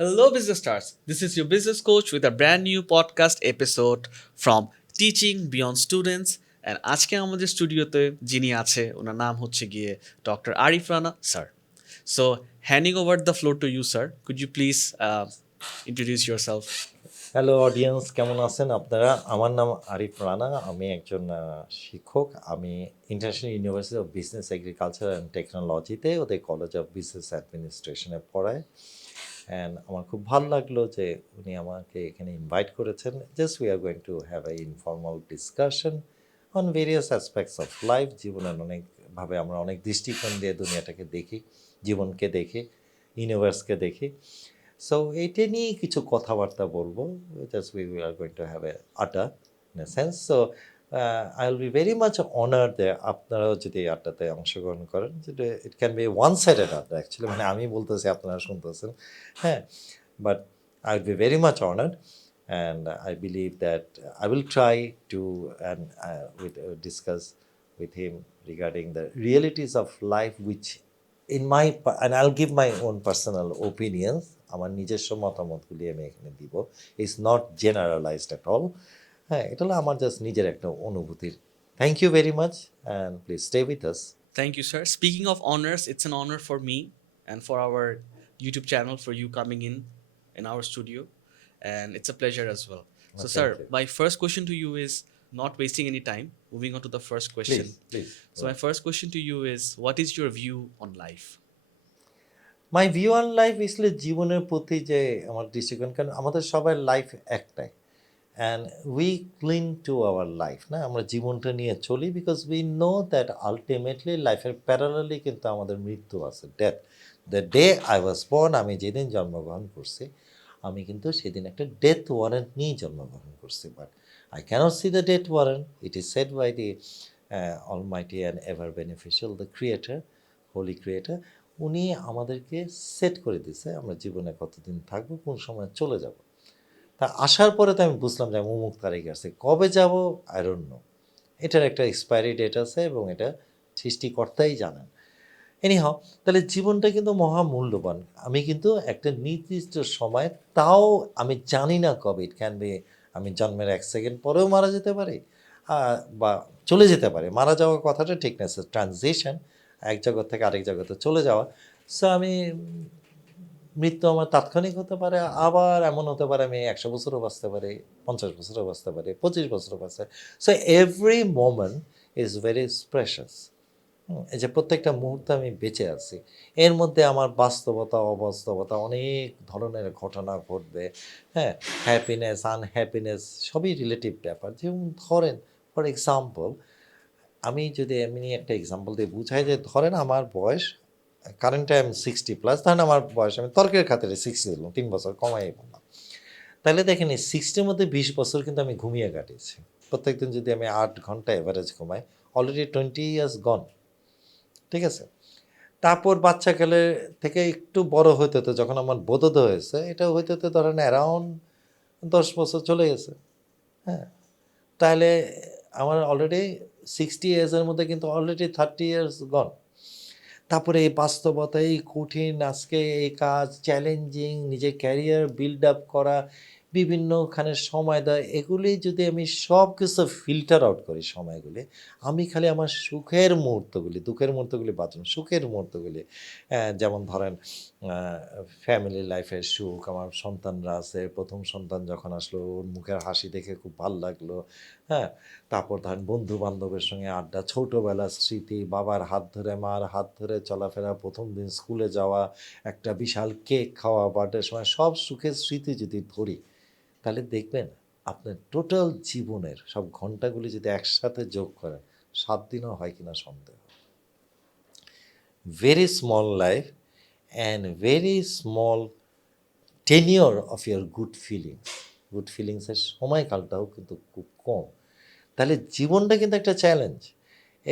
Hello, business stars. This is your business coach with a brand new podcast episode from Teaching Beyond Students. And আজকে আমাদের স্টুডিওতে যিনি আছে ওনার নাম হচ্ছে গিয়ে doctor Arif Rana sir. So handing over the floor to you, sir. Could you please introduce yourself? Hello audience, কেমন আছেন আপনারা? আমার নাম আরিফ রানা। আমি একজন শিক্ষক। আমি international university of business agriculture and টেকনোলজিতে ওদের কলেজ অফ বিজনেস অ্যাডমিনিস্ট্রেশনে পড়াই। অ্যান্ড আমার খুব ভালো লাগলো যে উনি আমাকে এখানে ইনভাইট করেছেন। Just we are going to have A informal discussion on various aspects of life. জীবনের অনেকভাবে আমরা অনেক দৃষ্টিকোণ দিয়ে দুনিয়াটাকে দেখি, জীবনকে দেখি, ইউনিভার্সকে দেখি। সো এইটা নিয়েই কিছু কথাবার্তা বলবো। Just we are going to have a adda in a sense. So I will be very much honoured যে আপনারাও যদি এই আড্ডাতে অংশগ্রহণ করেন। যেটা it can be one sided adda actually, মানে আমি বলতেছি আপনারা শুনতেছেন, হ্যাঁ। But I will be very much honoured and I believe that I will try to and discuss with him regarding the realities of life, which in my and I'll give my own personal opinions. আমার নিজস্ব মতামতগুলি আমি এখানে দিব। It's not generalized at all. হ্যাঁ, এটা হলো আমার just নিজের একটা অনুভূতির। Thank you very much and please stay with us. Thank you, sir. Speaking of honors, it's an honor for me and for our YouTube channel for you coming in our studio, and it's a pleasure as well. So, Thank sir, you. my first question to you is not wasting any time. Moving on to the first question. Please So, my first question to you is, what is your view on life? My view on life আসলে জীবনের প্রতি যে আমার দৃষ্টিকোণ, কারণ আমাদের সবার life একটাই, and we clean to our life, না আমরা জীবনটা নিয়ে চলি, because we know that ultimately লাইফের প্যারালালি কিন্তু আমাদের মৃত্যু আছে, death. The day I was born, আমি যেদিন জন্মগ্রহণ করছি আমি কিন্তু সেদিন একটা ডেথ ওয়ারেন্ট নিয়েই জন্মগ্রহণ করছি। But I cannot see the death warrant. It is said by the almighty and ever beneficial, the creator, holy creator. উনি আমাদেরকে সেট করে দিছে আমরা জীবনে কতদিন থাকবো, কোন সময় চলে যাব। তা আসার পরে তো আমি বুঝলাম যে আমি অমুক তারিখে আসছে, কবে যাব আই ডোন্ট নো। এটার একটা এক্সপায়ারি ডেট আছে এবং এটা সৃষ্টিকর্তাই জানেন। এনিহাও, তাহলে জীবনটা কিন্তু মহামূল্যবান। আমি কিন্তু একটা নির্দিষ্ট সময়, তাও আমি জানি না কবে, ইট ক্যান বি আমি জন্মের 1 সেকেন্ড পরেও মারা যেতে পারি, বা চলে যেতে পারে। মারা যাওয়ার কথাটা ঠিক না, ট্রানজিশন, এক জগৎ থেকে আরেক জগতে চলে যাওয়া। সো আমি মৃত্যু আমার তাৎক্ষণিক হতে পারে, আবার এমন হতে পারে আমি 100 বছরও বাঁচতে পারি, 50 বছরও বাঁচতে পারি, 25 বছরও বাঁচতে পারি। So every moment is very precious. এই যে প্রত্যেকটা মুহূর্তে আমি বেঁচে আছি, এর মধ্যে আমার বাস্তবতা অবাস্তবতা অনেক ধরনের ঘটনা ঘটবে। হ্যাঁ, হ্যাপিনেস আনহ্যাপিনেস সবই রিলেটিভ ব্যাপার। যেমন ধরেন, ফর এক্সাম্পল, আমি যদি এমনি একটা এক্সাম্পল দিয়ে বুঝাই, যে ধরেন আমার বয়স কারেন্ট টাইম 60+, ধরেন আমার বয়স, আমি তর্কের খাতিরে 60 দিলাম, 3 বছর কমাই বললাম। তাহলে দেখেন এই 60-র মধ্যে 20 বছর কিন্তু আমি ঘুমিয়ে কাটিয়েছি। প্রত্যেকদিন যদি আমি 8 ঘন্টা অ্যাভারেজ ঘুমাই, অলরেডি 20 ইয়ার্স গন। ঠিক আছে। তারপর বাচ্চাকালে থেকে একটু বড় হতে হতে যখন আমার বোধোদয় হয়েছে, এটা হইতে হতে ধরেন অ্যারাউন্ড 10 বছর চলে গেছে। হ্যাঁ, তাহলে আমার অলরেডি 60 ইয়ার্সের মধ্যে কিন্তু অলরেডি 30 ইয়ার্স গন। তারপরে এই বাস্তবতা, এই কঠিন আজকে এই কাজ, চ্যালেঞ্জিং, নিজের ক্যারিয়ার বিল্ড আপ করা, বিভিন্নখানে সময় দেয়, এগুলি যদি আমি সব কিছু ফিল্টার আউট করি সময়গুলি, আমি খালি আমার সুখের মুহূর্তগুলি, দুঃখের মুহূর্তগুলি বাঁচুন, সুখের মুহূর্তগুলি, যেমন ধরেন ফ্যামিলি লাইফের সুখ, আমার সন্তানরা আছে, প্রথম সন্তান যখন আসলো ওর মুখের হাসি দেখে খুব ভাল লাগলো। হ্যাঁ, তারপর ধরেন বন্ধু বান্ধবের সঙ্গে আড্ডা, ছোটোবেলার স্মৃতি, বাবার হাত ধরে মার হাত ধরে চলাফেরা, প্রথম দিন স্কুলে যাওয়া, একটা বিশাল কেক খাওয়া বার্থডের সময়, সব সুখের স্মৃতি যদি ধরি, তাহলে দেখবেন আপনার টোটাল জীবনের সব ঘন্টাগুলি যদি একসাথে যোগ করেন, 7 দিনও হয় কিনা সন্দেহ। Very small life and very small tenure of year good feelings. Good ফিলিংসের সময়কালটাও কিন্তু খুব কম। তাহলে জীবনটা কিন্তু একটা চ্যালেঞ্জ,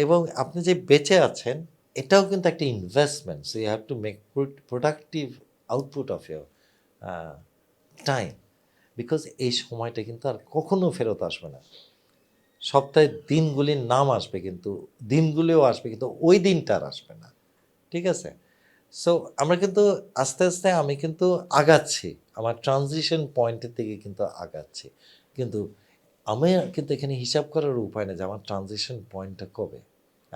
এবং আপনি যে বেঁচে আছেন এটাও কিন্তু একটা investment. So you have to make productive output of your time, because এই সময়টা কিন্তু আর কখনো ফেরত আসবে না। সপ্তাহে দিনগুলির নাম আসবে, কিন্তু দিনগুলিও আসবে, কিন্তু ওই দিনটা আর আসবে না। ঠিক আছে। সো আমরা কিন্তু আস্তে আস্তে আমি কিন্তু আগাচ্ছি, আমার ট্রানজিশন পয়েন্টের দিকে কিন্তু আগাচ্ছি, কিন্তু আমি কিন্তু এখানে হিসাব করার উপায় নেই যে আমার ট্রানজিশন পয়েন্টটা কবে।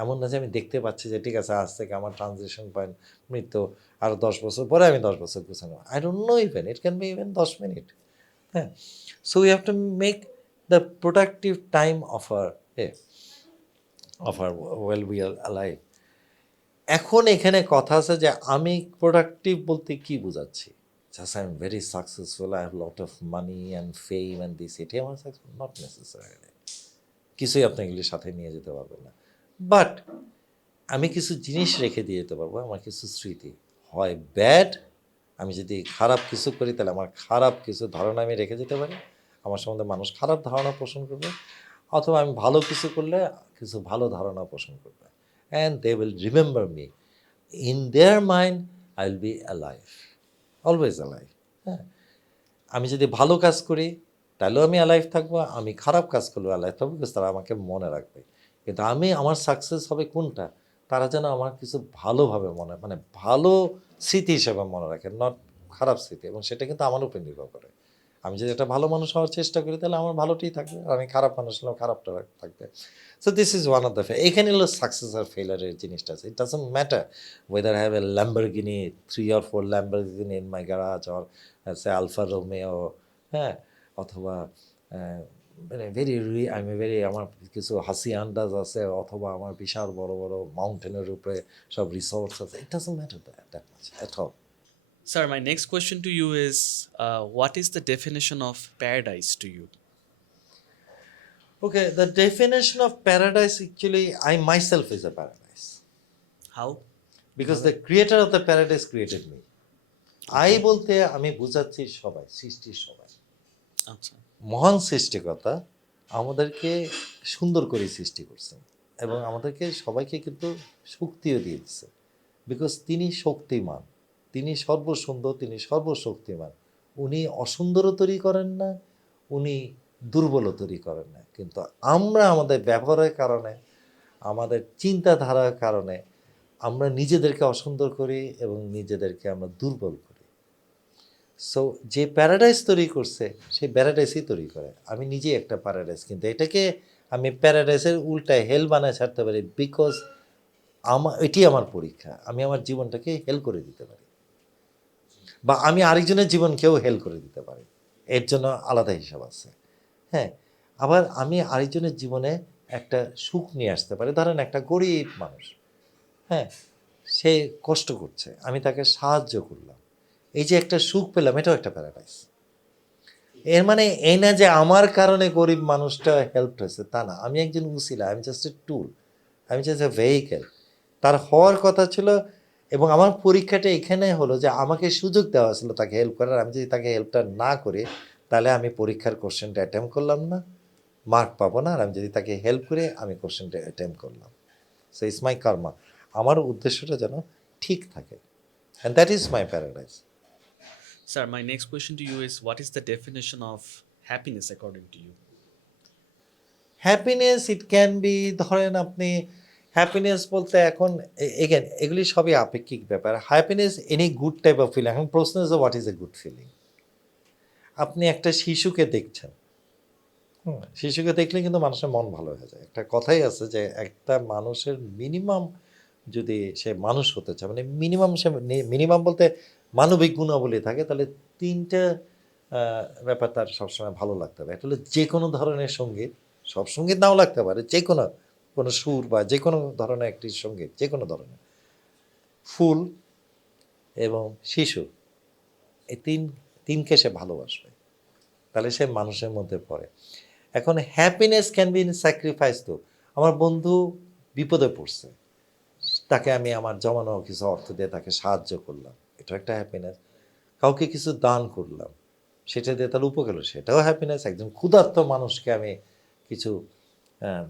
এমন না যে আমি দেখতে পাচ্ছি যে ঠিক আছে আজ থেকে আমার ট্রানজিশন পয়েন্ট মৃত্যু, আরও 10 বছর পরে আমি 10 বছর গুছানো, I don't know, even it can be even 10 minute. হ্যাঁ, so we have to make the productive time of our well we are alive. এখন এখানে কথা আছে যে আমি প্রোডাক্টিভ বলতে কি বোঝাচ্ছি, just I am very successful, I have lot of money and fame and this, এটি আমার সাকসেসফুল? Not necessary. কিছুই আপনি এগুলির সাথে নিয়ে যেতে পারবেন না। বাট আমি কিছু জিনিস রেখে দিয়ে যেতে পারবো, আমার কিছু স্মৃতি, হয় ব্যাড, আমি যদি খারাপ কিছু করি তাহলে আমার খারাপ কিছু ধারণা আমি রেখে যেতে পারি, আমার সম্বন্ধে মানুষ খারাপ ধারণা পোষণ করবে, অথবা আমি ভালো কিছু করলে কিছু ভালো ধারণা পোষণ করবে, and they will remember me, in their mind I will be alive, always alive. হ্যাঁ, আমি যদি ভালো কাজ করি তাহলেও আমি অ্যালাইভ থাকবো, আমি খারাপ কাজ করলেও অ্যালাইভ থাকবো, বিকজ তারা আমাকে মনে রাখবে। কিন্তু আমি আমার সাকসেস হবে কোনটা, তারা যেন আমার কিছু ভালোভাবে মানে ভালো স্মৃতি হিসেবে মনে রাখে, নট খারাপ স্মৃতি, এবং সেটা কিন্তু আমার উপর নির্ভর করে। আমি যদি একটা ভালো মানুষ হওয়ার চেষ্টা করি তাহলে আমার ভালোটাই থাকবে, আর আমি খারাপ মানুষ হলেও খারাপটা থাকবে। So this is one of the এখানে হলো সাকসেস আর ফেলারের জিনিসটা আছে। It doesn't matter whether have a Lamborghini, 3 or 4 Lamborghini in my garage, or say Alfa Romeo, হ্যাঁ, অথবা মানে আমার কিছু হাসি আন্দাজ আছে, অথবা আমার বিশাল বড় বড় মাউন্টেনের উপরে সব রিসোর্টস আছে, it doesn't matter that much at all. Sir, my next question to you is what is the definition of paradise to you? Okay, the definition of paradise, actually I myself is a paradise, How? because the creator of the paradise created me. I বলতে আমি বুঝাচ্ছি সবাই, সৃষ্টির সবাই। আচ্ছা। মহান সৃষ্টিকর্তা আমাদেরকে সুন্দর করে সৃষ্টি করছেন, এবং আমাদেরকে সবাইকে কিন্তু শক্তিও দিয়ে দিচ্ছে, বিকজ তিনি শক্তিমান, তিনি সর্বসুন্দর, তিনি সর্বশক্তিমান। উনি অসুন্দরও তৈরি করেন না, উনি দুর্বলও তৈরি করেন না, কিন্তু আমরা আমাদের ব্যবহারের কারণে, আমাদের চিন্তাধারার কারণে আমরা নিজেদেরকে অসুন্দর করি এবং নিজেদেরকে আমরা দুর্বল করি। সো যে প্যারাডাইস তৈরি করছে সেই প্যারাডাইসই তৈরি করে। আমি নিজেই একটা প্যারাডাইস, কিন্তু এটাকে আমি প্যারাডাইসের উল্টায় হেল বানায় ছাড়তে পারি, বিকজ এটি আমার পরীক্ষা, আমি আমার জীবনটাকে হেল করে দিতে পারি, বা আমি আরেকজনের জীবনকেও হেল করে দিতে পারি, এর জন্য আলাদা হিসাব আছে। হ্যাঁ, আবার আমি আরেকজনের জীবনে একটা সুখ নিয়ে আসতে পারি। ধরেন একটা গরিব মানুষ, হ্যাঁ, সে কষ্ট করছে, আমি তাকে সাহায্য করলাম, এই যে একটা সুখ পেলাম, এটাও একটা প্যারাডাইস। এর মানে এই না যে আমার কারণে গরিব মানুষটা হেল্প হয়েছে, তা না, আমি একজন উসিলা, আমি জাস্ট এ টুল, আমি জাস্ট এ ভেহিকেল। তার হওয়ার কথা ছিল, এবং আমার পরীক্ষাটা এখানে হলো যে আমাকে সুযোগ দেওয়া ছিল তাকে হেল্প করার, আমি যদি তাকে হেল্পটা না করি তাহলে আমি পরীক্ষার কোশ্চেনটা অ্যাটেম্প করলাম না, মার্ক পাবো না। আর আমি যদি তাকে হেল্প করে আমি কোশ্চেনটা অ্যাটেম্প করলাম, সো ইটস মাই কর্মা, আমার উদ্দেশ্যটা যেন ঠিক থাকে, and that is my paradise. Sir, my next question to you is what is the definition of happiness according to you? Happiness it can B, ধরেন আপনি হ্যাপিনেস বলতে এখন এগেন এগুলি সবই আপেক্ষিক ব্যাপার। Happiness any good type of feeling. এখন প্রশ্ন is what is a good feeling. আপনি একটা শিশুকে দেখছেন, শিশুকে দেখলে কিন্তু মানুষের মন ভালো হয়ে যায়। একটা কথাই আছে যে একটা মানুষের মিনিমাম যদি সে মানুষ হতে চায়, মানে মিনিমাম, সে মিনিমাম বলতে মানবিক গুণাবলী থাকে, তাহলে 3টা ব্যাপার তার সবসময় ভালো লাগতে হবে। একটা হলো যে কোনো ধরনের সঙ্গীত, সব সঙ্গীত নাও লাগতে পারে, যে কোনো সুর বা যে কোনো ধরনের একটি সঙ্গীত, যে কোনো ধরনের ফুল এবং শিশু, এই তিনকে সে ভালোবাসবে, তাহলে সে মানুষের মধ্যে পড়ে। এখন happiness can be in sacrifice. তো আমার বন্ধু বিপদে পড়ছে, তাকে আমি আমার জমানো কিছু অর্থ দিয়ে তাকে সাহায্য করলাম, এটা একটা হ্যাপিনেস। কাউকে কিছু দান করলাম, সেটা দিয়ে তার উপকার হলো, সেটাও হ্যাপিনেস। একজন ক্ষুধার্ত মানুষকে আমি কিছু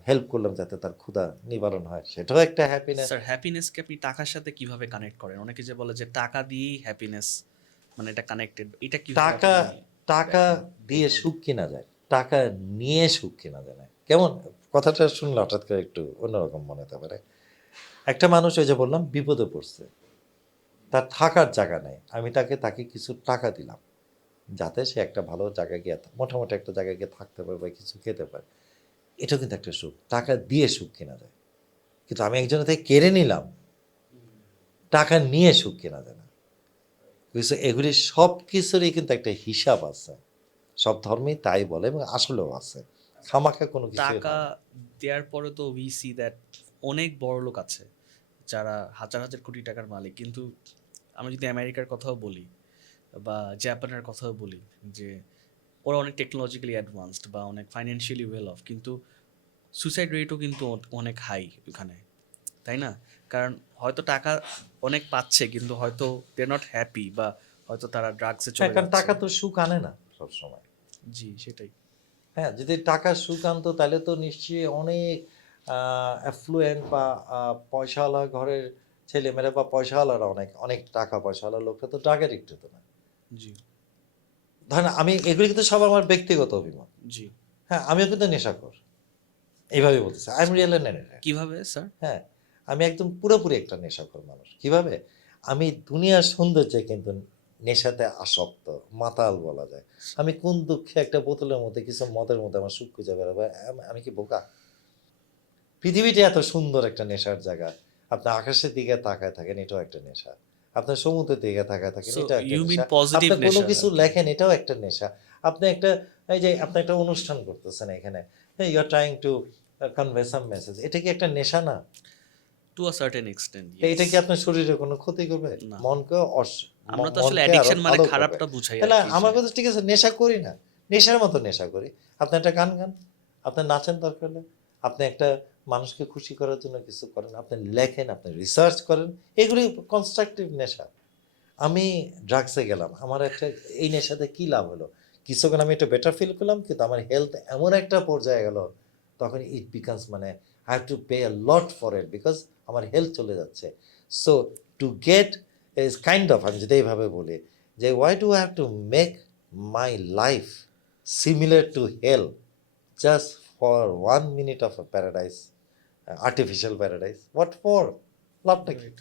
হেল্প করলাম যাতে তার ক্ষুধা নিবারণ হয়, সেটাও একটা হ্যাপিনেস। স্যার, হ্যাপিনেসকে আপনি টাকার সাথে কিভাবে কানেক্ট করেন? অনেকে যে বলে যে টাকা দিয়েই হ্যাপিনেস, মানে এটা কানেক্টেড, এটা কিভাবে টাকা আপনি টাকা দেখেন এই দিয়ে point? সুখ কিনা যায়, টাকা নিয়ে সুখ কিনা যায় না। কেমন কথাটা শুনলে হঠাৎ করে একটু অন্যরকম মনে হতে পারে। একটা মানুষ, ওই যে বললাম, বিপদে পড়ছে, তার থাকার জায়গা নেই, আমি তাকে কিছু টাকা দিলাম যাতে সে একটা ভালো জায়গায় গিয়ে মোটামুটি একটা জায়গায় গিয়ে থাকতে পারে বা কিছু খেতে পারে। এটাও কিন্তু একটা সুখ, টাকা দিয়ে সুখ কেনা যায়। কিন্তু আমি একজনের থেকে কেড়ে নিলাম, টাকা নিয়ে সুখ কেনা যায় না। এগুলি সব কিছুরই কিন্তু একটা হিসাব আছে, সব ধর্মেই তাই বলে এবং আসলেও আছে, খামাখা কোনো কিছুই টাকা হয় না। দেওয়ার পরে তো উই সি দ্যাট অনেক বড় লোক আছে যারা হাজার হাজার কোটি টাকার মালিক, কিন্তু আমরা যদি আমেরিকার কথাও বলি বা জাপানের কথাও বলি, যে ওরা অনেক টেকনোলজিক্যালি অ্যাডভান্সড বা অনেক ফাইন্যান্সিয়ালি ওয়েল অফ, কিন্তু সুইসাইড রেটও কিন্তু অনেক হাই ওখানে, তাই না? কারণ হয়তো টাকা অনেক পাচ্ছে কিন্তু হয়তো দে নট হ্যাপি, বা হয়তো তারা ড্রাগসে হ্যাঁ, চলে কারণ যাচ্ছে। টাকা তো সুখ আনে না সবসময়। জি, সেটাই। হ্যাঁ, যদি টাকা সুখ আনতো তাহলে তো নিশ্চয়ই অনেক অ্যাফ্লুয়েন্ট বা পয়সাওয়ালা ঘরের ছেলেমেয়েরা বা পয়সাওয়ালারা, অনেক অনেক টাকা পয়সাওয়ালা লোকরা তো ড্রাগের একটু তো না। জি। ধরেন আমি এগুলি কিন্তু সব আমার ব্যক্তিগত অভিমত। জি। হ্যাঁ, আমিও কিন্তু নেশাখোর, এইভাবে বলতেছে আই এম রিয়েল এন। কিভাবে স্যার? হ্যাঁ, আমি একদম পুরোপুরি একটা নেশাখোর মানুষ। কিভাবে? আমি দুনিয়ার সৌন্দর্যে কিন্তু নেশাতে আসক্ত, মাতাল বলা যায়। আমি কোন দুঃখে একটা বোতলের মধ্যে কিছু মদের মধ্যে আমার সুখ খুঁজে বেড়াবো? আমি কি বোকা? পৃথিবীটা এত সুন্দর একটা নেশার জায়গা। আপনি আকাশের দিকে তাকায় থাকেন, এটাও একটা নেশা। আপনার সমুদ্রের দিকে তাকায় থাকেন, সো এটাও একটা ইউ মিন নেশা। পজিটিভ আপনি কোনো নেশা কিছু আর কি? লেখেন, এটাও একটা নেশা। আপনি একটা, এই যে আপনি একটা অনুষ্ঠান করতেছেন এখানে, you are trying to convey some message, এটা কি একটা নেশা না? টু আ সার্টেন এক্সটেন্ট, তো ইয়েস। এটা কি আপনার শরীরে কোনো ক্ষতি করবে? না, মনকে আমরা তো আসলে মনকে আরো অ্যাডিকশন মানে ভালো করবে। খারাপটা বুঝাই আর তাহলে কি, যে আমার কথা ঠিক আছে, নেশা করি না, নেশার মতো নেশা করি। আপনি একটা গান গান, আপনি নাচেন দরকার হলে, আপনি একটা মানুষকে খুশি করার জন্য কিছু করেন, আপনি লেখেন, আপনি রিসার্চ করেন, এগুলি কনস্ট্রাকটিভ নেশা। আমি ড্রাগসে গেলাম, আমার একটা এই নেশাতে কি লাভ হলো? কিছুক্ষণ আমি একটু বেটার ফিল করলাম, কিন্তু আমার হেলথ এমন একটা পর্যায়ে গেল, তখন ইট বিকামস মানে I have to pay a lot for it, because আমার হেলথ চলে যাচ্ছে। So to get is kind of, আমি যদি এইভাবে বলি যে why do I have to make my life similar to hell just for 1 minute of a paradise, artificial paradise, what for? লাভটা কি? Right.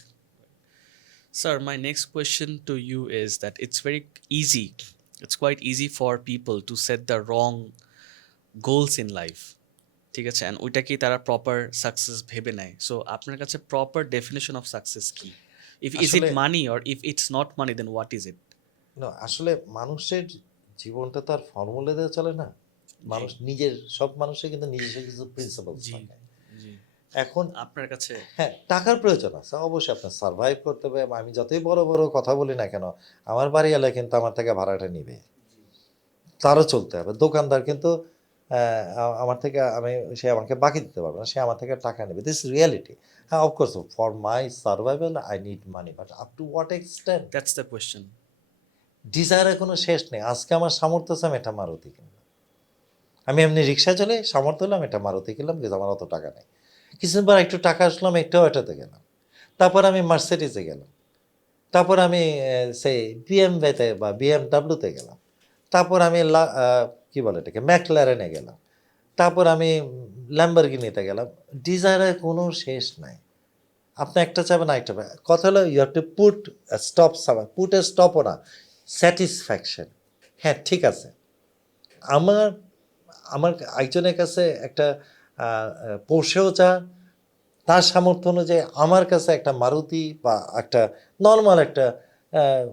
Sir, my next question to you is that it's very easy. It's quite easy for people to set the wrong goals in life. ঠিক আছে, and ওইটাকেই তারা proper success ভেবে নেয়। So আপনার কাছে proper definition of success কি? If is it আসলে money, or if it's not money, then what is it? না, আসলে মানুষের জীবনটা তো আর ফর্মুলা দিয়ে চলে না। জি। মানুষ নিজের, সব মানুষের কিন্তু নিজস্ব কিছু প্রিন্সিপালস জি। থাকে। জি। এখন আপনার কাছে? হ্যাঁ, টাকার প্রয়োজন আছে অবশ্যই, আপনার সার্ভাইভ করতে হবে। আমি যতই বড় বড় কথা বলি না কেন, আমার বাড়ি এলাকায় কিন্তু আমার থেকে ভাড়াটা নিবে, তারও চলতে হবে। দোকানদার কিন্তু আমার থেকে, সে আমাকে বাকি দিতে পারবে না, সে আমার থেকে টাকা নেবে, দিস রিয়ালিটি। হ্যাঁ, of course for my survival I need money, but up to what extent? That's the question. ডিজায়ারের কোনো শেষ নেই। আজকে আমার সামর্থ্য আছে, আমি একটা মারুতি কিনলাম। আমি এমনি রিক্সা চলে সামর্থ্য হলাম, একটা মারুতি কিনলাম, কিন্তু আমার অত টাকা নেই। কিছুদিন পর একটু টাকা আসলাম, একটাও এটাতে গেলাম। তারপর আমি মার্সিডিজে গেলাম। তারপর আমি সেই বিএমওতে বা বিএমডাব্লিউতে গেলাম। তারপর আমি কি বলে এটাকে, ম্যাকলারেনে গেলাম। তারপর আমি ল্যাম্বরগিনিতে গেলাম। ডিজায়ারের কোনো শেষ নাই। আপনি একটা চাবেন আরেকটা পাবেন। কথা হলো you have to put stop, put a স্টপও না, স্যাটিসফ্যাকশন। হ্যাঁ, ঠিক আছে। আমার আমার একজনের কাছে একটা পোর্শেও চা, তার সামর্থ্য অনুযায়ী আমার কাছে একটা মারুতি বা একটা নর্মাল একটা আহ,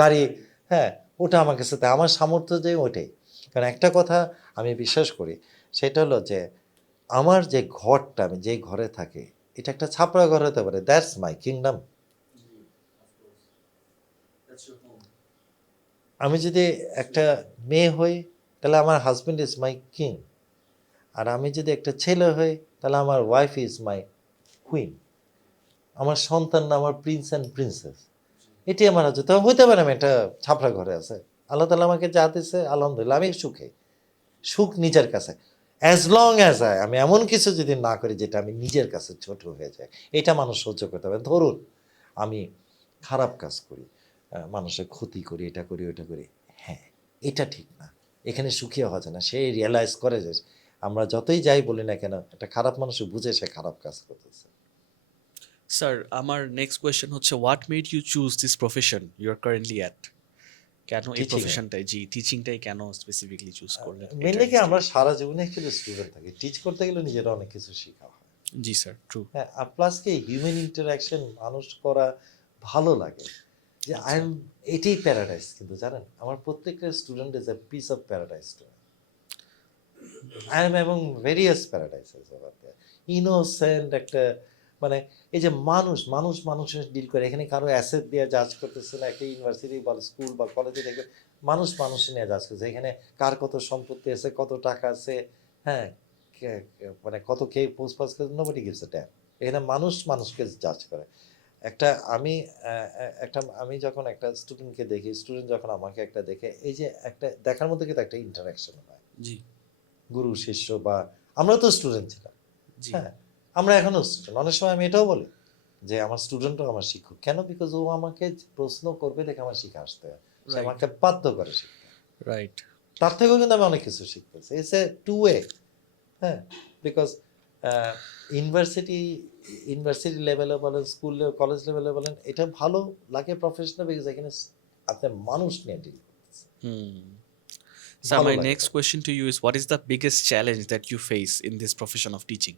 গাড়ি, হ্যাঁ, ওটা আমার কাছে তাই, আমার সামর্থ্য যে ওটাই। কারণ একটা কথা আমি বিশ্বাস করি, সেটা হলো যে আমার যে ঘরটা, আমি যেই ঘরে থাকি, এটা একটা ছাপড়া ঘর হতে পারে, দ্যাটস মাই কিংডম। আমি যদি একটা মেয়ে হই, তাহলে আমার হাজব্যান্ড ইজ মাই কিং। আর আমি যদি একটা ছেলে হই, তাহলে আমার ওয়াইফ ইজ মাই কুইন। আমার সন্তান না আমার প্রিন্স অ্যান্ড প্রিন্সেস, এটি আমার আছে। তবে হইতে পারে আমি একটা ছাপড়া ঘরে আছে, আল্লাহ তালা আমাকে যা দিছে আলহামদুলিল্লাহ, আমি সুখে, সুখ নিজের কাছে। অ্যাজ লং অ্যাজ আমি এমন কিছু যদি না করি যেটা আমি নিজের কাছে ছোট হয়ে যায়, এটা মানুষ সহ্য করতে হবে। ধরুন আমি খারাপ কাজ করি, মানুষের ক্ষতি করি, এটা করি ওইটা করি, হ্যাঁ, এটা ঠিক না, এখানে সুখী হওয়া যায় না। সে রিয়েলাইজ করে যে আমরা যতই যাই বলি না কেন, একটা খারাপ মানুষ বুঝে সে খারাপ কাজ করতেছে। স্যার আমার নেক্সট কোয়েশ্চেন হচ্ছে what made you choose this profession you are currently at? কেন এই টিচিং এ প্রফেশনটাই, জি টিচিংটাই কেন স্পেসিফিকলি চুজ করলেন? এটা মেনলি কি আমরা ইন্টারেস্টিং। সারা জীবনে অ্যাকচুয়ালি স্টুডেন্ট থাকি, টিচ করতে গেলে নিজেরা অনেক কিছু শেখা হয়। জি স্যার, ট্রু। হ্যাঁ, আর প্লাস কি হিউম্যান ইন্টারাকশন মানুষ করা ভালো লাগে, যে আই আচ্ছা। এম, এটাই প্যারাডাইস। কিন্তু জানেন আমার প্রত্যেকটা student is a piece of paradise to I am, এবং ভেরিয়াস প্যারাডাইসেস ইনোসেন্ট একটা, মানে এই যে মানুষ মানুষ মানুষের ডিল করে, এখানে কারো অ্যাসেট দিয়ে জাজ করতেছে না, একটা ইউনিভার্সিটি বা স্কুল বা কলেজে দেখবে মানুষ মানুষ নিয়ে জাজ করছে, এখানে কার কত সম্পত্তি আছে, কত টাকা আছে, হ্যাঁ, মানে কত কে পোস্ট পাস করে, নোবডি গিভস আ ড্যাম। এখানে মানুষ মানুষকে জাজ করে। একটা আমি একটা আমি যখন একটা স্টুডেন্টকে দেখি, স্টুডেন্ট যখন আমাকে একটা দেখে, এই যে একটা দেখার মধ্যে কিন্তু একটা ইন্টারাকশন হয়, জি। গুরু শিষ্য, বা আমরা তো স্টুডেন্ট ছিলাম, জি। হ্যাঁ, আমরা এখনো স্টুডেন্ট। অনেক সময় আমি এটাও বলি যে আমার স্টুডেন্টও আমার শিক্ষক। কেন? বিকজ ও আমাকে প্রশ্ন করবে দেখে আমার শিখে আসতে হয়, সে রাইট। আমাকে বাধ্য করে শিখতে। রাইট। তার থেকেও কিন্তু আমি অনেক কিছু শিখতেছি, ইটস এ টু ওয়ে। হ্যাঁ, বিকজ ইউনিভার্সিটি ইউনিভার্সিটি লেভেলে বলেন, স্কুল কলেজ লেভেলে বলেন, এটা ভালো লাগে প্রফেশনাল, বিকজ এখানে আপনি মানুষ নিয়ে ডিল করতেছেন, হুম। স্যার ভালো মাই লাগে নেক্সট তখন। Question to you is what is the biggest challenge that you face in this profession of teaching?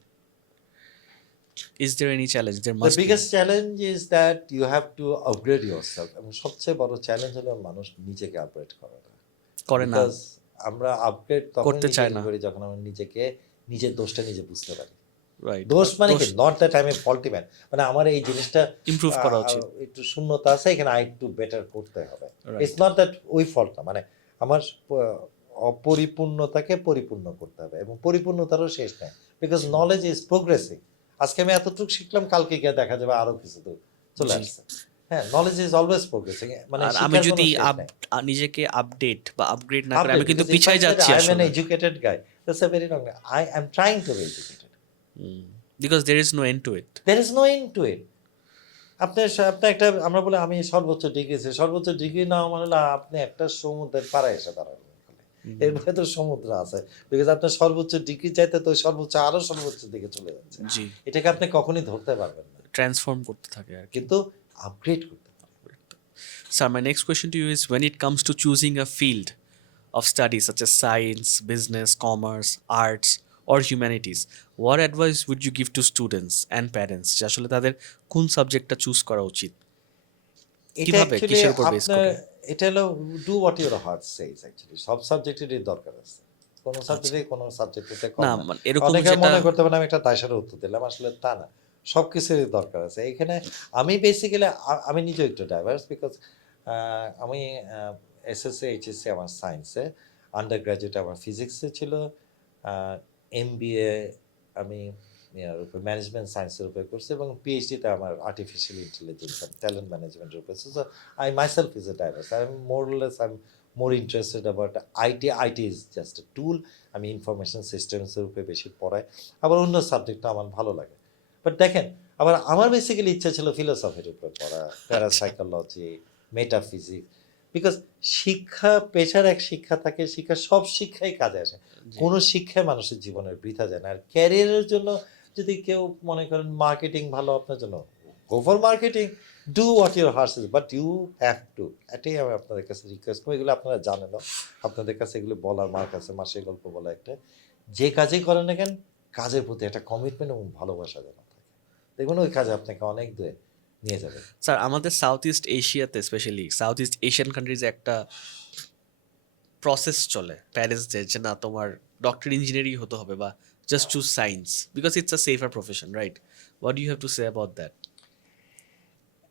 Is there any challenge? There the must be. Biggest challenge is that you have to upgrade your self, এবং সবচেয়ে বড় challenge হলো মানুষ নিজেকে upgrade করাটা। করে না, because আমরা আপগ্রেড তখনই করতে চায় নিজেকে না। করি যখন আমরা নিজেকে, নিজের দোষটা নিজে বুঝতে পারি। রাইট। দোষ মানে দোষ কি, not that I M A faulty man, মানে আমার এই জিনিসটা ইমপ্রুভ করা উচিত। একটু শূন্যতা আছে, এখানে আই একটু বেটার করতে হবে। It's right. নট দ্যাট ওই ফল্ট না, মানে আমার অপরিপূর্ণতাকে পরিপূর্ণ করতে হবে, এবং পরিপূর্ণতারও শেষ নেই, because G. Knowledge is progressive. আজকে আমি এতটুকু শিখলাম, কালকে গিয়ে দেখা যাবে আরো কিছু তো চলে জি। আসছে। হ্যাঁ, নলেজ ইজ অলওয়েজ প্রোগ্রেসিং, মানে আর আমি শিক্ষার কোনো যদি শেষ নেই। নিজেকে আপডেট বা আপগ্রেড না করে Update, আমি কিন্তু because if I পিছায় said যাচ্ছি I'm an আসলে। educated guy, that's a very wrong. I am trying to be educated. Because there is no end to it. There is no end to it. আপনার একটা, আমরা বলে আমি সর্বোচ্চ degree, সর্বোচ্চ degree নেওয়া মানে হলো আপনি একটা সমুদ্রের পাড়ে এসে দাঁড়াবেন, এরপরে তো সমুদ্র আছে, বিকজ আপনার সর্বোচ্চ ডিগ্রি চাইতে তো সর্বোচ্চ আরো সর্বোচ্চ দিকে চলে যাচ্ছে, জি। এটাকে আপনি কখনই ধরতে পারবেন না, ট্রান্সফর্ম করতে থাকে আর কি। কিন্তু আপগ্রেড করতে পারবেন। Sir, my next question to you is when it comes to choosing a field of study such as science, business, commerce, arts, or humanities, what advice would you give to students and parents যে আসলে তাদের কোন সাবজেক্টটা choose করা উচিত? এটা কিভাবে, actually কিসের উপর বেস আপনার, করে? এটা হলো do what your heart সেইজ। Actually সব সাবজেক্টেরই দরকার আছে, কোনো আচ্ছা। সাবজেক্টে কোনো সাবজেক্টে কম না না। মানে এরকম অনেকে যেটা, মনে করতে পারেন আমি একটা দায়সারে উত্তর দিলাম, আসলে তা না, সব কিছুরই দরকার আছে এখানে। আমি বেসিক্যালি আমি নিজেও একটু ডাইভার্স, বিকজ আমি এসএসসি এইচএসসি আমার সায়েন্সে, আন্ডার গ্র্যাজুয়েট আমার ফিজিক্সে ছিল, এমবিএ আমি ইয়ার উপর ম্যানেজমেন্ট সায়েন্সের উপরে করছি, এবং পিএইচডিতে আমার আর্টিফিশিয়াল ইন্টেলিজেন্স অ্যান্ড ট্যালেন্ট ম্যানেজমেন্টের উপরে। So I myself is a diverse, I am more less, I am more interested about IT. IT is just a tool. আমি ইনফরমেশন সিস্টেমসের উপরে বেশি পড়াই, আবার অন্য সাবজেক্টটা আমার ভালো লাগে। বাট দেখেন, আবার আমার বেসিক্যালি ইচ্ছা ছিল ফিলোসফির উপরে পড়া, প্যারাসাইকোলজি, মেটাফিজিক্স, বিকজ শিক্ষা পেশার এক শিক্ষা থাকে, শিক্ষা সব শিক্ষাই কাজে আসে, জি। কোনো শিক্ষায় মানুষের জীবনের বৃথা যায় না। আর ক্যারিয়ারের জন্য যদি কেউ মনে করেন মার্কেটিং ভালো আপনার জন্য, go for marketing, do what your heart is, but you have to, এটাই আমি আপনাদের কাছে রিকোয়েস্ট করি। এগুলো আপনারা জানেনও, আপনাদের কাছে এগুলো বলার মার্ক আছে, মাসের গল্প বলা একটা, যে কাজেই করেন না কেন কাজের প্রতি একটা কমিটমেন্ট এবং ভালোবাসা যেন থাকে, দেখবেন ওই কাজে আপনাকে অনেক দূরে নিয়ে যাবে। স্যার আমাদের সাউথ ইস্ট এশিয়াতে, স্পেশালি সাউথ ইস্ট এশিয়ান কান্ট্রিজে একটা প্রসেস চলে প্যারেন্টসদের যে না তোমার ডক্টর ইঞ্জিনিয়ারিং হতে হবে বা just choose science because it's a safer profession, right? What do you have to say about that?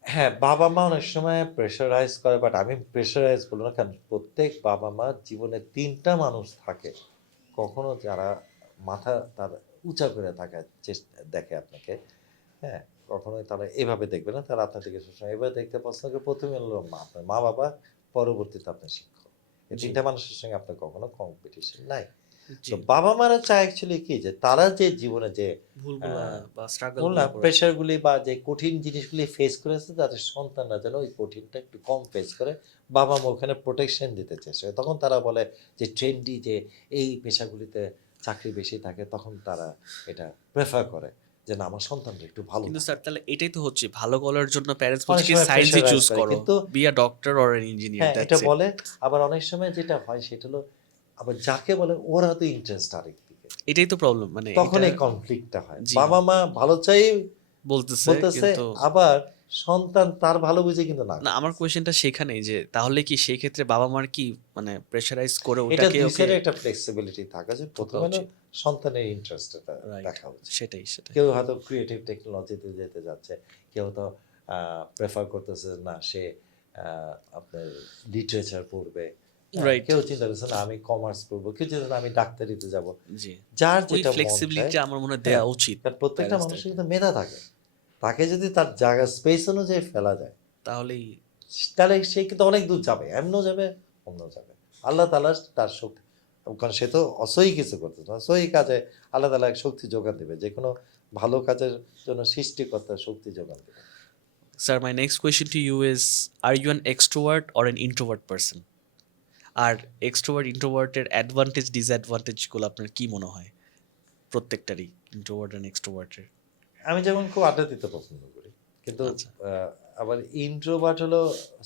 হ্যাঁ, বাবা মা অনেক সময় প্রেশারাইজ করে, বাট আমি প্রেশারাইজ বলবো না, কারণ প্রত্যেক বাবা মা জীবনে তিনটা মানুষ থাকে, কখনো যারা মাথা তার উঁচা করে থাকার চেষ্টা দেখে আপনাকে, হ্যাঁ, কখনোই তারা এভাবে দেখবে না, তারা আপনার দিকে সবসময় এভাবে দেখতে পছন্দ করে। প্রথমে হলো মা, আপনার মা বাবা, পরবর্তীতে আপনার শিক্ষক, এই জি। তিনটা মানুষের সঙ্গে আপনার কখনো কম্পিটিশন নাই। জি। তো বাবা মারা চায় অ্যাকচুয়ালি কি, যে তারা যে জীবনে যে ভুলগুলা বা স্ট্রাগল বললাম প্রেশারগুলি বা যে কঠিন জিনিসগুলি ফেস করেছে, তাদের সন্তানরা যেন ওই কঠিনটা একটু কম ফেস করে, বাবা মা ওখানে প্রোটেকশন দিতে চেষ্টা করে। তখন তারা বলে যে ট্রেন্ডি যে এই পেশাগুলিতে চাকরি বেশি থাকে, তখন তারা এটা প্রেফার করে। যে না আমার সন্তানটা একটু ভালো কিন্তু থাকে। স্যার তাহলে এটাই তো হচ্ছে ভালো করার জন্য প্যারেন্টস বলছে অনেক কি সময় সায়েন্সই প্রেশারাইজ চুজ করে, করো, কিন্তু be a doctor or an engineer, হ্যাঁ এটা দ্যাটস ইট। বলে। আবার অনেক সময় যেটা হয় সেটা হলো আবার যাকে বলে ওর হয়তো ইন্টারেস্ট আরেক দিকে, এটাই তো প্রবলেম, মানে তখন এটা এই কনফ্লিক্টটা হয়। জি বাবা মা ভালো চাই বলতেছে বলতেছে, কিন্তু আবার সন্তান তার ভালো বুঝে কিন্তু না না, আমার করতেছে। কোয়েশ্চেনটা সেখানেই যে তাহলে কি সেই ক্ষেত্রে বাবা মার কি মানে প্রেশারাইজ করে এটা ওটাকে দুই ওকে সাইডে একটা ফ্লেক্সিবিলিটি থাকা, যে থাকা প্রথমে হলো উচিত, সন্তানের ইন্টারেস্টটা রাইট? দেখা উচিত। সেটাই। কেউ হয়তো ক্রিয়েটিভ টেকনোলজিতে যেতে যাচ্ছে, কেউ তো প্রেফার করতেছে না সে আপনার লিটারেচার পড়বে, হ্যাঁ, রাইট, কেউ চিন্তা করছে না আমি কমার্স পড়বো, কেউ চিন্তা করছে না আমি ডাক্তারিতে যাব। জি। যার ওই যেটা মন চায়, ফ্লেক্সিবিলিটি আমার মনে হয় হ্যাঁ, দেয়া উচিত কারণ প্রত্যেকটা মানুষের প্যারেন্টসদেরকে, কিন্তু মেধা থাকে, তাকে যদি তার জায়গা স্পেস অনুযায়ী ফেলা যায় তাহলেই তাহলে সে কিন্তু অনেক দূর যাবে, এমনও যাবে অমনও যাবে। আল্লাহ তাআলা তার শক্তি, কারণ সে তো অসহ্য কিছু করতেছে না, সহি কাজে আল্লাহ তাআলা এক শক্তি যোগান দেবে, যে কোনো ভালো কাজের জন্য সৃষ্টিকর্তার শক্তি যোগান দেবে। Sir my next question to you is, are you an extrovert or an introvert person? আর এক্সট্রোভার্ট ইন্ট্রোভার্টের অ্যাডভান্টেজ ডিসঅ্যাডভান্টেজগুলো আপনার কি মনে হয় প্রত্যেকটারই, ইন্ট্রোভার্ট অ্যান্ড এক্সট্রোভার্টের? আমি যেমন খুব আড্ডা দিতে পছন্দ করি, কিন্তু আচ্ছা, আবার ইন্ট্রোভার্ট হলো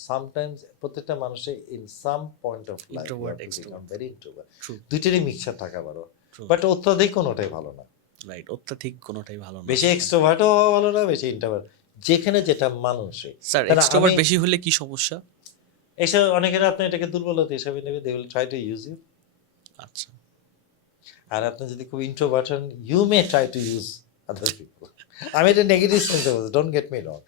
সামটাইমস প্রত্যেকটা মানুষের in some point of life you introvert have to become extrovert, very introvert. True দুইটারই মিক্সচার থাকা ভালো, ট্রু, বাট অত্যাধিক কোনোটাই ভালো না। রাইট, অত্যাধিক কোনোটাই ভালো না বেশি আসলে। এক্সট্রোভার্টও হওয়া ভালো না, বেশি ইন্ট্রোভার্ট, যেখানে যেটা মানুষে। স্যার কারণ আমি এক্সট্রোভার্ট বেশি হলে কি সমস্যা? এসব অনেকের আপনি এটাকে দুর্বলতা হিসাবে নেবে, they will try to use you. আচ্ছা, আর আপনি যদি খুব ইন্ট্রোভার্ট হন, you may try to use other people. আমি এটা নেগেটিভ সেন্সে বলছি, ডোন্ট গেট মি রং।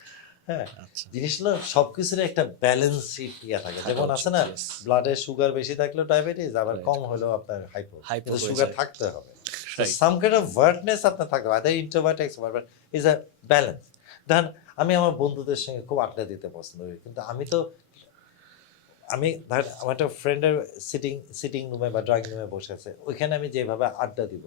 হ্যাঁ, আচ্ছা, জিনিসগুলো সবকিছুর একটা ব্যালেন্স ইয়া থাকে, থাকা যেমন আছে উচিত, না yes, ব্লাডে সুগার বেশি থাকলেও ডায়াবেটিস, আবার রাইট, কম হলেও আপনার হাইপো, হাইপো কিন্তু হয়ে সুগার যায়, থাকতে হবে। তো রাইট, সাম কাইন্ড অফ ভার্টনেস আপনার থাকতে হবে, other introvert extrovert is a balance. ধরেন আমি আমার বন্ধুদের সঙ্গে খুব আড্ডা দিতে পছন্দ করি, কিন্তু আমি ধর আমার একটা ফ্রেন্ডের সিটিং রুমে বা ড্রয়িং রুমে বসে আছে, ওইখানে আমি যেভাবে আড্ডা দিব,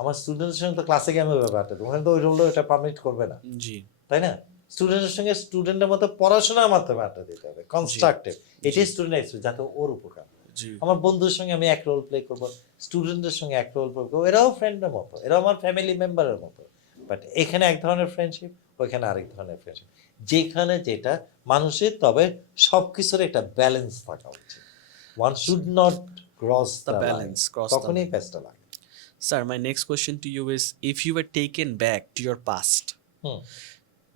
আমার স্টুডেন্টের সঙ্গে তো ক্লাসে গিয়ে আমি ওইভাবে আড্ডা দেবো, ওখানে তো ওই রোলও এটা পারমিট করবে না, জি, তাই না? স্টুডেন্টের সঙ্গে স্টুডেন্টের মতো পড়াশোনার মাধ্যমে আড্ডা দিতে হবে, কনস্ট্রাকটিভ, এটাই স্টুডেন্ট এক্সপিরিয়েন্স, যাতে ওর উপকার। জি, আমার বন্ধুর সঙ্গে আমি এক রোল প্লে করবো, স্টুডেন্টের সঙ্গে এক রোল প্লে করবো, এরাও ফ্রেন্ডের মতো, এরাও আমার ফ্যামিলি মেম্বারের মতো, বাট এখানে এক ধরনের ফ্রেন্ডশিপ, ওইখানে আরেক ধরনের ফ্রেন্ডশিপ, যেখানে যেটা মানুষের, তবে সব কিছুর একটা ব্যালেন্স থাকা উচিত। One should not cross the the line, balance, cross the তখনই লাইন। পেজটা লাগে। Sir, my next question to you is, if you were taken back to your past, hmm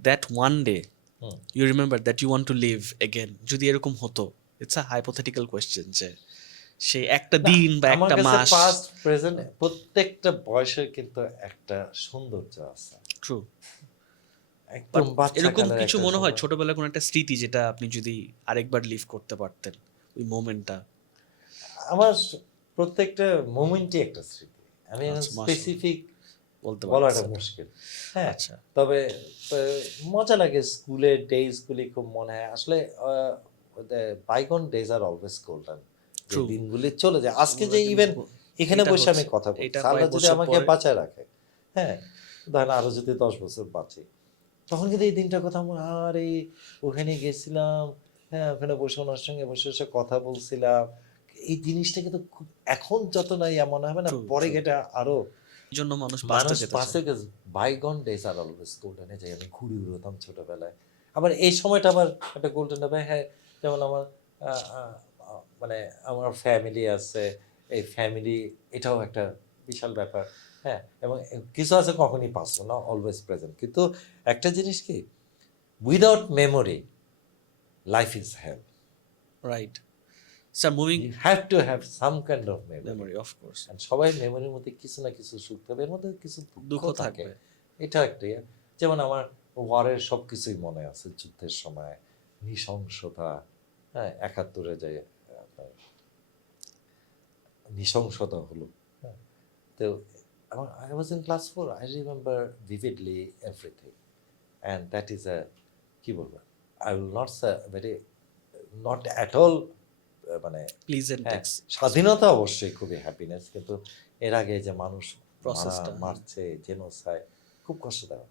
that one day hmm you remember that you want to live again, যদি এরকম হতো, it's a hypothetical question, যে সেই একটা না, দিন বা আমার একটা কাছে মাস, পাস্ট প্রেজেন্ট প্রত্যেকটা বয়সের কিন্তু একটা সৌন্দর্য আছে, ট্রু, বাট একদম বাচ্চা এরকম কালের কিছু একটা মনে হয় সৌন্দর্য। ছোটবেলার কোনো একটা স্মৃতি যেটা আপনি যদি আরেকবার লিভ করতে পারতেন, ওই মোমেন্টটা? আমার প্রত্যেকটা মোমেন্টই একটা স্মৃতি, আমি আচ্ছা, মাশাআল্লাহ, স্পেসিফিক বলতে বলাটা পারতেছেন, মুশকিল। হ্যাঁ, আচ্ছা, তবে মজা লাগে, স্কুলের ডেজগুলি খুব মনে হয় আসলে। বাইগন ডেজ আর অলওয়েজ গোল্ডেন, যে ট্রু, দিনগুলি চলে যায়, আজকে যে কিন্তু ইভেন এখানে এটা বসে আমি হচ্ছে, কথা এটা বলছি, কয়েক আল্লাহ যদি বছর আমাকে পরে, বাঁচায় রাখে, হ্যাঁ, ধরেন আরো যদি 10 বছর বাঁচি, তখন কিন্তু এই দিনটার কথা আমার, আরে ওখানে গেছিলাম, হ্যাঁ, ওখানে বসে ওনার সঙ্গে বসে বসে কথা বলছিলাম, এই জিনিসটা কিন্তু খুব, এখন যত নাই এমন হবে না, ট্রু পরে ট্রু, এটা আরো এই জন্য মানুষ বাঁচতে মানুষ যেতে চায়। পাশে গেছে। বাইগন ডেজ আর অলওয়েজ গোল্ডেন, যাই আমি ঘুড়ি উড়তাম ছোটবেলায়, আবার এই সময়টা আবার একটা গোল্ডেন হবে। হ্যাঁ, যেমন আমার আহ, আহ, মানে আমার ফ্যামিলি আছে, এই ফ্যামিলি এটাও একটা বিশাল ব্যাপার। হ্যাঁ, এবং কিছু আছে কখনই পাসবো না, অলওয়েজ প্রেজেন্ট, কিন্তু একটা জিনিস কি, without memory life is hell, right sir, moving, you have to have some kind of memory. Memory of course, সবাই মেমোরির মধ্যে কিছু না কিছু সুখ থাকবে, এর মধ্যে কিছু দুঃখ দুঃখ থাকে, থাকবে, এটা একটা ইয়ে। যেমন আমার ওয়ারের সব কিছুই মনে আছে, যুদ্ধের সময় নৃশংসতা, হ্যাঁ, 71-এ যে আপনার নৃশংসতা হলো, হ্যাঁ, তো আমার I was in class 4, I remember vividly everything, and that is a, কি বলবো, I will not say very, not at all, মানে প্লিজেন্ট হ্যাঁ, এক্স স্বাধীনতা অবশ্যই খুবই হ্যাপিনেস, কিন্তু এর আগে যে মানুষ প্রসেসটা। মারছে, জেনোসাইড, খুব কষ্টদায়ক।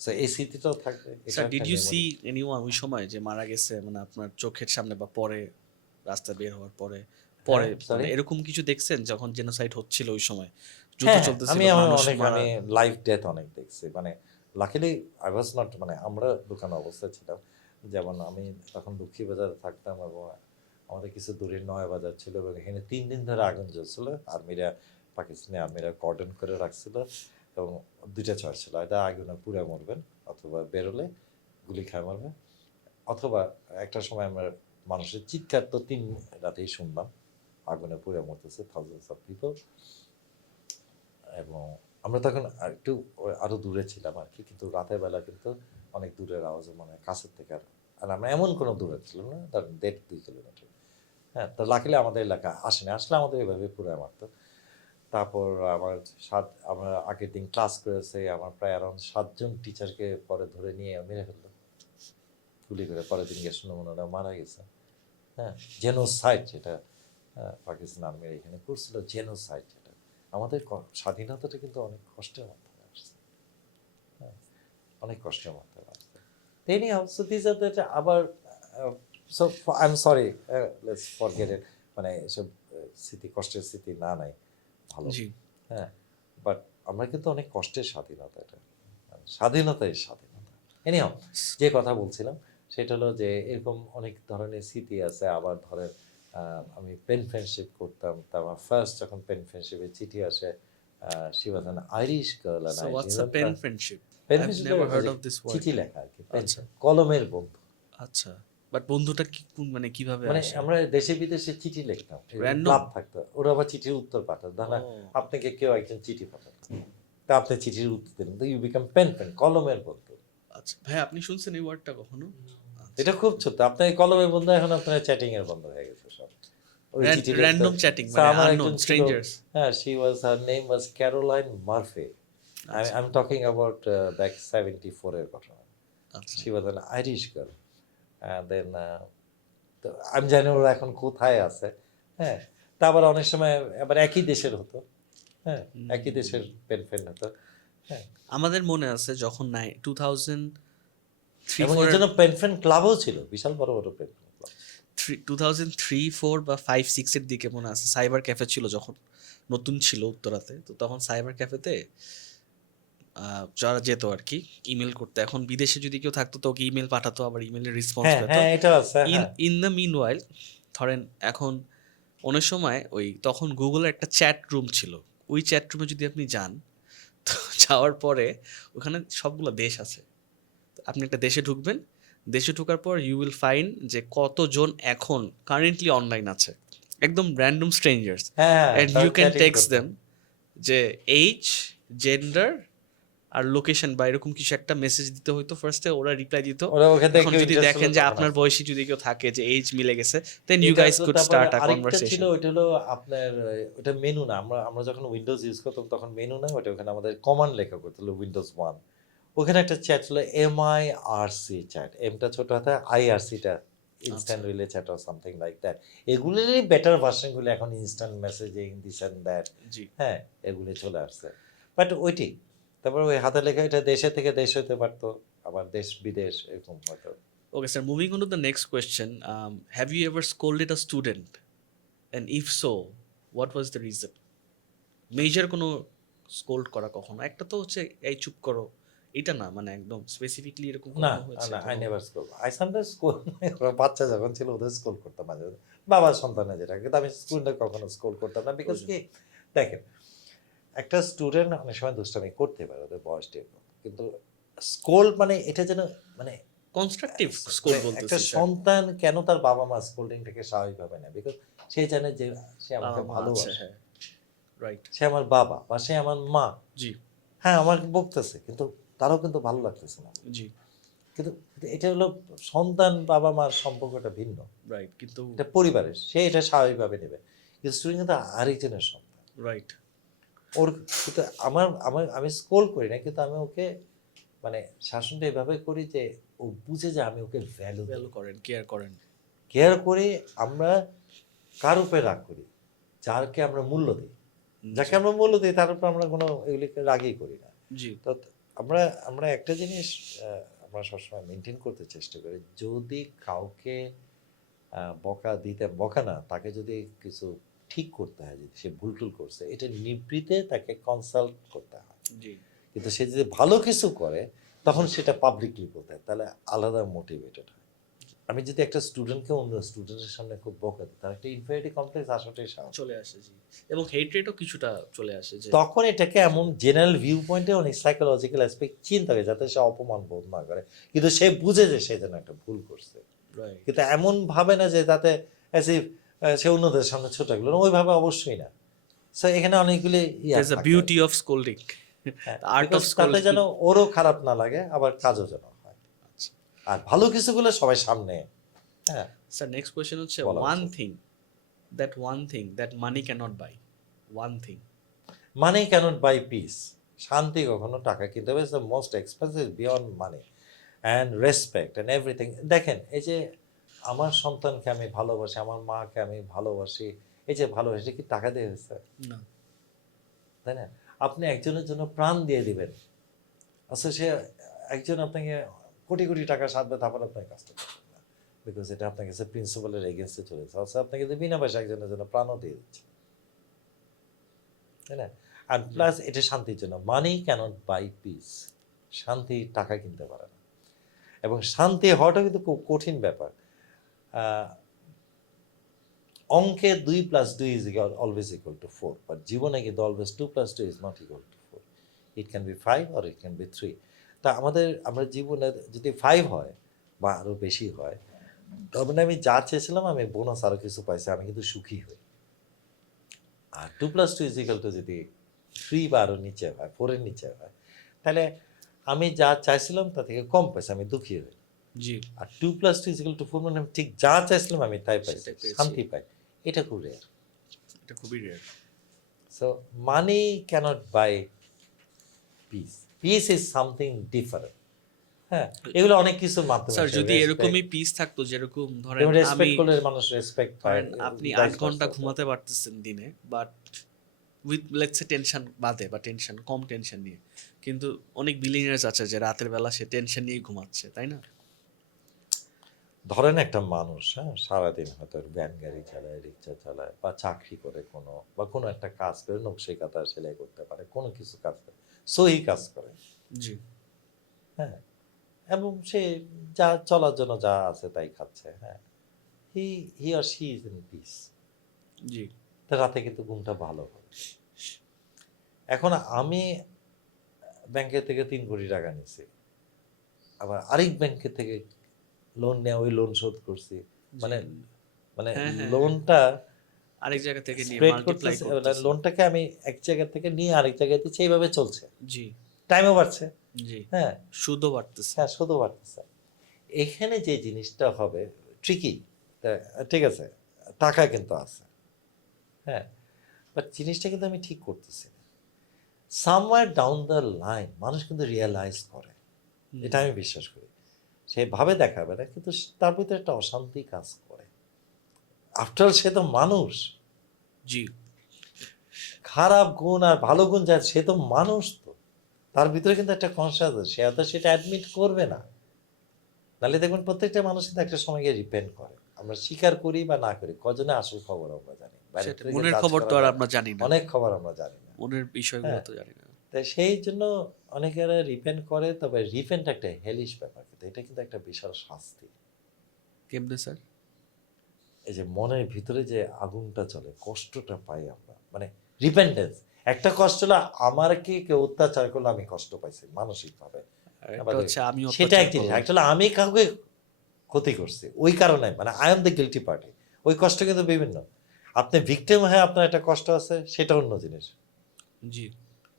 সো এই স্মৃতিটাও থাকবে, এটা স্যার, একটা did you see memory. Anyone ওই সময় যে মারা গেছে, মানে আপনার চোখের সামনে বা পরে, রাস্তা বের হওয়ার পরে, হ্যাঁ, পরে মানে সরি, এরকম কিছু দেখছেন যখন জেনোসাইড হচ্ছিল ওই সময়, যুদ্ধ হ্যাঁ, চলতেছিল, আমি মানুষ অনেক মারা। লাইফ ডেথ অনেক দেখছি, মানে লাকিলি আই ওয়াজ নট, মানে আমরা দোকান অবস্থায় ছিলাম, যেমন আমি তখন লক্ষ্মীবাজারে থাকতাম এবং আমাদের কিছু দূরে নয় বাজার ছিল এবং এখানে 3 দিন ধরে আগুন জ্বলছিল, আর্মিরা, পাকিস্তানি আর্মিরা কর্ডন করে রাখছিল এবং 2টা চয়েস ছিল, এটা আগুনে পুড়ে মরবেন অথবা বেরোলে গুলি খায় মরবে, অথবা একটা সময় আমরা মানুষের চিৎকার তো 3 রাতেই শুনলাম, আগুনে পুড়ে মরতেছে থাউজেন্ডস অফ পিপল, এবং আমরা তখন একটু আরো দূরে ছিলাম আর কি, কিন্তু রাতের বেলা কিন্তু অনেক দূরের আওয়াজ, মানে কাছের থেকে আর আমরা এমন কোনো দূরে ছিলাম না, ধর 1.5-2 কিলোমিটার। হ্যাঁ, তো লাকিলে আমাদের এলাকা আসেনি, আসলে আমাদের এভাবে পুরো মারতো। তারপর আমরা আগের দিন ক্লাস করেছে, আমার প্রায় অ্যারাউন্ড 7 জন টিচারকে পরে ধরে নিয়ে মেরে ফেললো গুলি করে, পরের দিন গিয়ে শুনে মনে ওরা মারা গেছে। হ্যাঁ, জেনোসাইড যেটা পাকিস্তান আর্মির এখানে করছিল, জেনোসাইড যেটা, আমাদের স্বাধীনতাটা কিন্তু অনেক কষ্টের মাধ্যমে আসছে, হ্যাঁ, অনেক কষ্টের মাধ্যমে আসছে। তেনি অলসো দিস আর দ্যাট আবার, so I am sorry, let's forget it, মানে এসব স্মৃতি, কষ্টের স্মৃতি না নাই ভালো, জি। হ্যাঁ, বাট আমরা কিন্তু অনেক কষ্টের স্বাধীনতা, এটা স্বাধীনতাই স্বাধীনতা। এনিহাও, যে কথা বলছিলাম সেটা হলো যে এরকম অনেক ধরনের স্মৃতি আছে। আবার ধরেন আমি পেন ফ্রেন্ডশিপ করতাম, তা আমার ফার্স্ট যখন পেন ফ্রেন্ডশিপের চিঠি আসে, she was an Irish girl, and so I what's a pen remember friendship? Pen I have friendship never heard of this word. চিঠি লেখা আর কি, পেন আচ্ছা, কলমের বন্ধু। আচ্ছা। বাট বন্ধুটা কি মানে কিভাবে মানে আসে? আমরা দেশে বিদেশে চিঠি লিখতাম, Random? ক্লাব থাকতো, ওরা আবার চিঠির উত্তর পাঠাতো, ধরেন ও, আপনাকে কেউ একজন চিঠি পাঠাতো, তা আপনি চিঠির উত্তর দিলেন, তো ইউ বিকাম পেন ফ্রেন্ড, কলমের বন্ধু। আচ্ছা ভাই, আপনি শুনছেন এই ওয়ার্ডটা কখনো? আচ্ছা। এটা খুব ছোট, আপনার কলমের বন্ধু, এখন আপনার চ্যাটিং এর বন্ধ হয়ে গেছে সব, ওই চিঠি লিখতো। র্যান্ডম চ্যাটিং, So, মানে আমার আননোন একজন ছিল, স্ট্রেঞ্জার্স। হ্যাঁ, her name was Caroline Murphy, I আচ্ছা, এম টকিং অ্যাবাউট ব্যাক 74 এর ঘটনা। আচ্ছা। She was an Irish girl, then তো আমি জানি ওরা এখন কোথায় আছে, হ্যাঁ, তা আবার অনেক সময় আবার একই দেশের হতো, হ্যাঁ, একই দেশের পেন ফ্রেন্ড হতো, হ্যাঁ, আমাদের মনে আছে যখন 2003 এবং এর 4 জন্য পেন ফ্রেন্ড ক্লাবও ছিল, বিশাল বড় বড় পেন ফ্রেন্ড ক্লাব। 2003-4 বা 5-6 এর দিকে মনে আছে, সাইবার ক্যাফে ছিল যখন নতুন ছিল উত্তরাতে, তো তখন সাইবার ক্যাফেতে যারা যেত আর কি ইমেল করতে, এখন বিদেশে যদি কেউ থাকতো তো ওকে ইমেল পাঠাতো, আবার ইমেলের রেসপন্স হ্যাঁ পেত। হ্যাঁ, এটা আছে, ইন হ্যাঁ, ইন দ্য মিন ওয়াইল, ধরেন এখন অনেক সময় ওই তখন গুগলের একটা চ্যাট রুম ছিল, ওই চ্যাট রুমে যদি আপনি যান, তো যাওয়ার পরে ওখানে সবগুলো দেশ আছে। তো আপনি একটা দেশে ঢুকবেন, দেশে ঢোকার পর ইউ উইল ফাইন্ড যে কতজন এখন কারেন্টলি অনলাইন আছে, একদম র্যান্ডম স্ট্রেঞ্জার্স, হ্যাঁ, অ্যান্ড ইউ তার ক্যান চ্যাটিং টেক্সট করতাম। দেম যে এইজ, জেন্ডার আর লোকেশন বা এরকম কিছু একটা মেসেজ দিতে হইতো ফার্স্টে, ওরা রিপ্লাই দিত। ওরা ওখান থেকে এখন কেউ যদি ইন্টারেস্ট দেখেন হলো যে তখন আপনার আসতো। বয়সী যদি কেউ থাকে যে এইজ মিলে গেছে, দেন ইউ এটা গাইস তো, কুড তারপরে স্টার্ট আ আরেকটা ছিল, কনভারসেশন। ওইটা হলো আপনার ওটা মেনু না, আমরা যখন উইন্ডোজ ইউজ করতাম তখন মেনু না, ওটা ওখানে আমাদের কমান্ড লেখা করতে হলো, উইন্ডোজ 1, ওখানে একটা চ্যাট ছিল MIRC চ্যাট, এমটা ছোট হাতে, IRCটা আচ্ছা, instant relay chat or something like that. এগুলোরই বেটার ভার্সনগুলো এখন instant messaging, this and that, জি। হ্যাঁ, এগুলি চলে আসছে, বাট ওইটি, তারপর ওই হাতে লেখা, এটা দেশে থেকে দেশ হতে পারতো, আবার দেশ বিদেশ এরকম হতো। Okay, sir, moving on to the next question. Have you ever scolded a student? And if so, what was the reason? Major কোনো স্কোল্ড করা কখনো? একটা তো হচ্ছে এই চুপ করো, এটা না, মানে একদম স্পেসিফিকলি এরকম না কখনো হয়েছে না, আই কোনো? Never school, I sometimes school, বাচ্চা যখন ছিল ওদের স্কুল করতাম মাঝে মাঝে, বাবার সন্তানে যেটা, কিন্তু আমি স্কুলটা কখনো স্কুল করতাম না, বিকজ কি, দেখেন, একটা স্টুডেন্ট অনেক সময় দুষ্টামি করতে পারে, ওদের বয়সটা এরকম, কিন্তু স্কুল মানে এটা যেন, মানে কনস্ট্রাকটিভ স্কোল একটা বলতেছি স্যার। সন্তান কেন তার বাবা মা স্কুলিংটাকে স্বাভাবিকভাবে নেয়, বিকজ সে জানে যে সে আমাকে বাবা মা আছে, ভালোবাসে, হ্যাঁ, রাইট। সে আমার বাবা বা সে আমার মা, জি, হ্যাঁ, আমাকে বকতেছে কিন্তু তারও কিন্তু ভালো লাগতেছে না, জি, কিন্তু এটা হলো সন্তান বাবা মার সম্পর্কটা ভিন্ন, রাইট, কিন্তু এটা পরিবারের, সে এটা স্বাভাবিকভাবে নেবে, কিন্তু স্টুডেন্ট কিন্তু আরেকজনের সন্তান, রাইট, ওর কিন্তু আমার আমার আমি স্কোল করি না, কিন্তু আমি ওকে মানে শাসনটা এভাবে করি যে ও বুঝে যে আমি ওকে ভ্যালু ভ্যালু করেন, কেয়ার করেন। কেয়ার করি। আমরা কার উপরে রাগ করি? যাকে আমরা মূল্য দিই, যাকে আমরা মূল্য দিই তার উপর আমরা কোনো এগুলিকে রাগই করি না। জি, তো আমরা আমরা একটা জিনিস আমরা সবসময় মেনটেন করতে চেষ্টা করি, যদি কাউকে বকা দিতে, বকা না, তাকে যদি কিছু ঠিক করতে হয়, যদি সে ভুল টুল করছে এটা নিবৃতে তাকে কনসাল্ট করতে হয়। জি কিন্তু সে যদি ভালো কিছু করে তখন সেটা পাবলিকলি বলতে হয়, তাহলে আলাদা মোটিভেটেড হয়। আমি যদি একটা স্টুডেন্টকে অন্য স্টুডেন্টের সামনে খুব বকা দিই, তার একটা ইনফিনিটি কমপ্লেক্স আসাটাই স্বাভাবিক। চলে আসে, জি। এবং হেট রেটও কিছুটা চলে আসে, যে তখন এটাকে এমন জেনারেল ভিউ পয়েন্টে অনেক সাইকোলজিক্যাল অ্যাসপেক্ট চিন্তা করে যাতে সে অপমান বোধ না করে, কিন্তু সে বুঝে যে সে যেন একটা ভুল করছে। রাইট। কিন্তু এমন ভাবে না যে তাতে as if, সে অন্যদের সামনে ছোট গেল, ওইভাবে অবশ্যই না। সো এখানে অনেকগুলি There's a থাকে। beauty of scolding, হ্যাঁ, the art of because তাতে যেন scolding. ওরও খারাপ না লাগে, আবার কাজও যেন হয়। আচ্ছা আর ভালো কিছুগুলো সবাই সামনে, হ্যাঁ, স্যার, নেক্সট কোয়েশ্চেন হচ্ছে বলা উচিত। one thing that money cannot buy. One thing. Money cannot buy peace. শান্তি কখনো টাকা কিনতে হবে, the most expensive beyond money and respect and everything. দেখেন, এই যে আমার সন্তানকে আমি ভালোবাসি, আমার মাকে আমি ভালোবাসি, এই যে ভালোবাসি, এটা কি টাকা দিয়ে হয়েছে? না। তাই না? আপনি একজনের জন্য প্রাণ দিয়ে দিবেন, আচ্ছা সে একজন আপনাকে কোটি কোটি টাকা সাধবে, তারপর আপনাকে কাজটা করবেন না, বিকজ এটা আপনার কাছে প্রিন্সিপালের এগেনস্টে চলেছে। আচ্ছা আপনাকে কিন্তু বিনা পয়সা একজনের জন্য প্রাণও দিয়ে দিচ্ছে, তাই না? আর প্লাস এটা শান্তির জন্য। মানি ক্যানট বাই পিস। শান্তি টাকা কিনতে পারে না, এবং শান্তি হওয়াটা কিন্তু খুব কঠিন ব্যাপার। অঙ্কে 2+2 is always equal to 4, but জীবনে কিন্তু always 2+2 is not equal to 4। It can B 5 or it can B 3। তা আমরা জীবনে যদি 5 হয় বা আরও বেশি হয়, তার মানে আমি যা চেয়েছিলাম, আমি বোনাস আরও কিছু পাইছি, আমি কিন্তু সুখী হই। আর 2+2 ইজ ইকুয়াল টু যদি 3 বা আরও নিচে হয়, 4-এর নিচে হয়, তাহলে আমি যা চাইছিলাম তা থেকে কম পাইছি, আমি দুঃখী হই। জি। আর 2+2 ইজ ইকুয়াল টু 4 মানে আমি ঠিক যা চাইছিলাম আমি তাই পাইছি, সেটাই পেয়েছি। শান্তি পাই। এটা খুব রেয়ার। এটা খুবই rare. So money cannot buy peace. Peace is something different. হ্যাঁ, এগুলো অনেক কিছুর মাধ্যমে স্যার, আসে। যদি Respect, এরকমই পিস থাকতো, যেরকম ধরেন যেমন আমি, রেসপেক্ট করলে মানুষ রেসপেক্ট পায়, ধরেন আপনি vice 8 ঘন্টা versa. ঘুমাতে পারতেছেন দিনে, but with let's say tension বাদে, বা টেনশন কম টেনশন নিয়ে, কিন্তু অনেক বিলিয়নার্স আছে যে রাতের বেলা সে টেনশন নিয়ে ঘুমাচ্ছে, তাই না? ধরেন একটা মানুষ, হ্যাঁ, সারাদিন হয়তো ভ্যান গাড়ি চালায়, রিক্সা চালায়, বা চাকরি করে কোনো, বা কোনো একটা কাজ করে, নকশি কাঁথা সেলাই করতে পারে, কোনো কিছু কাজ করে, সহি কাজ করে, জি হ্যাঁ, এবং সে যা চলার জন্য যা আছে তাই খাচ্ছে, হ্যাঁ, হি আর শি ইজ ইন পিস। জি তা রাতে কিন্তু ঘুমটা ভালো হয়। এখন আমি ব্যাংকের থেকে 3 কোটি টাকা নিছি, আবার আরেক ব্যাংকের থেকে লোন নেওয়া, ওই লোন শোধ করছি, মানে মানে হ্যাঁ, হ্যাঁ, লোনটা আরেক জায়গা থেকে নিয়ে স্প্রেড মাল্টিপ্লাই করতেছে, করতেছে। লোনটাকে আমি এক জায়গা থেকে নিয়ে আরেক জায়গায় দিচ্ছি, এইভাবে চলছে, জি টাইমও বাড়ছে, জি, হ্যাঁ, সুদও বাড়তেছে। হ্যাঁ, শুধু বাড়তেছে। এখানে যে জিনিসটা হবে ট্রিকি, ঠিক আছে, টাকা কিন্তু আছে, হ্যাঁ, বাট জিনিসটা কিন্তু আমি ঠিক করতেছি না। সামওয়্যার ডাউন দ্য লাইন মানুষ কিন্তু রিয়েলাইজ করে, এটা আমি বিশ্বাস করি। সে ভাবে দেখাবে না, কিন্তু তার ভিতরে একটা অশান্তি কাজ করে। আফটার সে তো মানুষ, জি খারাপ গুণ আর ভালো গুণ যা, সে তো মানুষ, তো তার ভিতরে কিন্তু একটা কনসিয়াস আছে, সে হয়তো সেটা অ্যাডমিট করবে না। নাহলে দেখবেন প্রত্যেকটা মানুষ কিন্তু একটা সময় গিয়ে রিপেন্ট করে। আমরা স্বীকার করি বা না করি, কজনে আসল খবর আমরা জানি, বাইরে সেটা থেকে মনের judge খবর করা তো আর যায়, আমরা জানি না, অনেক খবর আমরা জানি না, মনের বিষয়গুলো হ্যাঁ। তো জানি না। তাই সেই জন্য অনেকেরা রিপেন্ট করে, তবে রিপেন্ট একটা হেলিশ ব্যাপার, কিন্তু এটা কিন্তু একটা বিশাল শাস্তি। কেমনে স্যার? এই যে মনের ভিতরে যে আগুনটা চলে, কষ্টটা পাই আমরা, মানে রিপেন্টেন্স। একটা কষ্ট হলো আমাকে কেউ অত্যাচার করলে আমি কষ্ট পাইছি মানসিকভাবে, আর একটা আবার হচ্ছে আমি সেটা অত্যাচার এক জিনিস। করলাম। অ্যাকচুয়ালি আমি কাউকে ক্ষতি করছি, ওই কারণে মানে I am the guilty party. ওই কষ্ট কিন্তু বিভিন্ন। আপনি ভিকটিম হয়ে আপনার একটা কষ্ট আছে, সেটা অন্য জিনিস, জি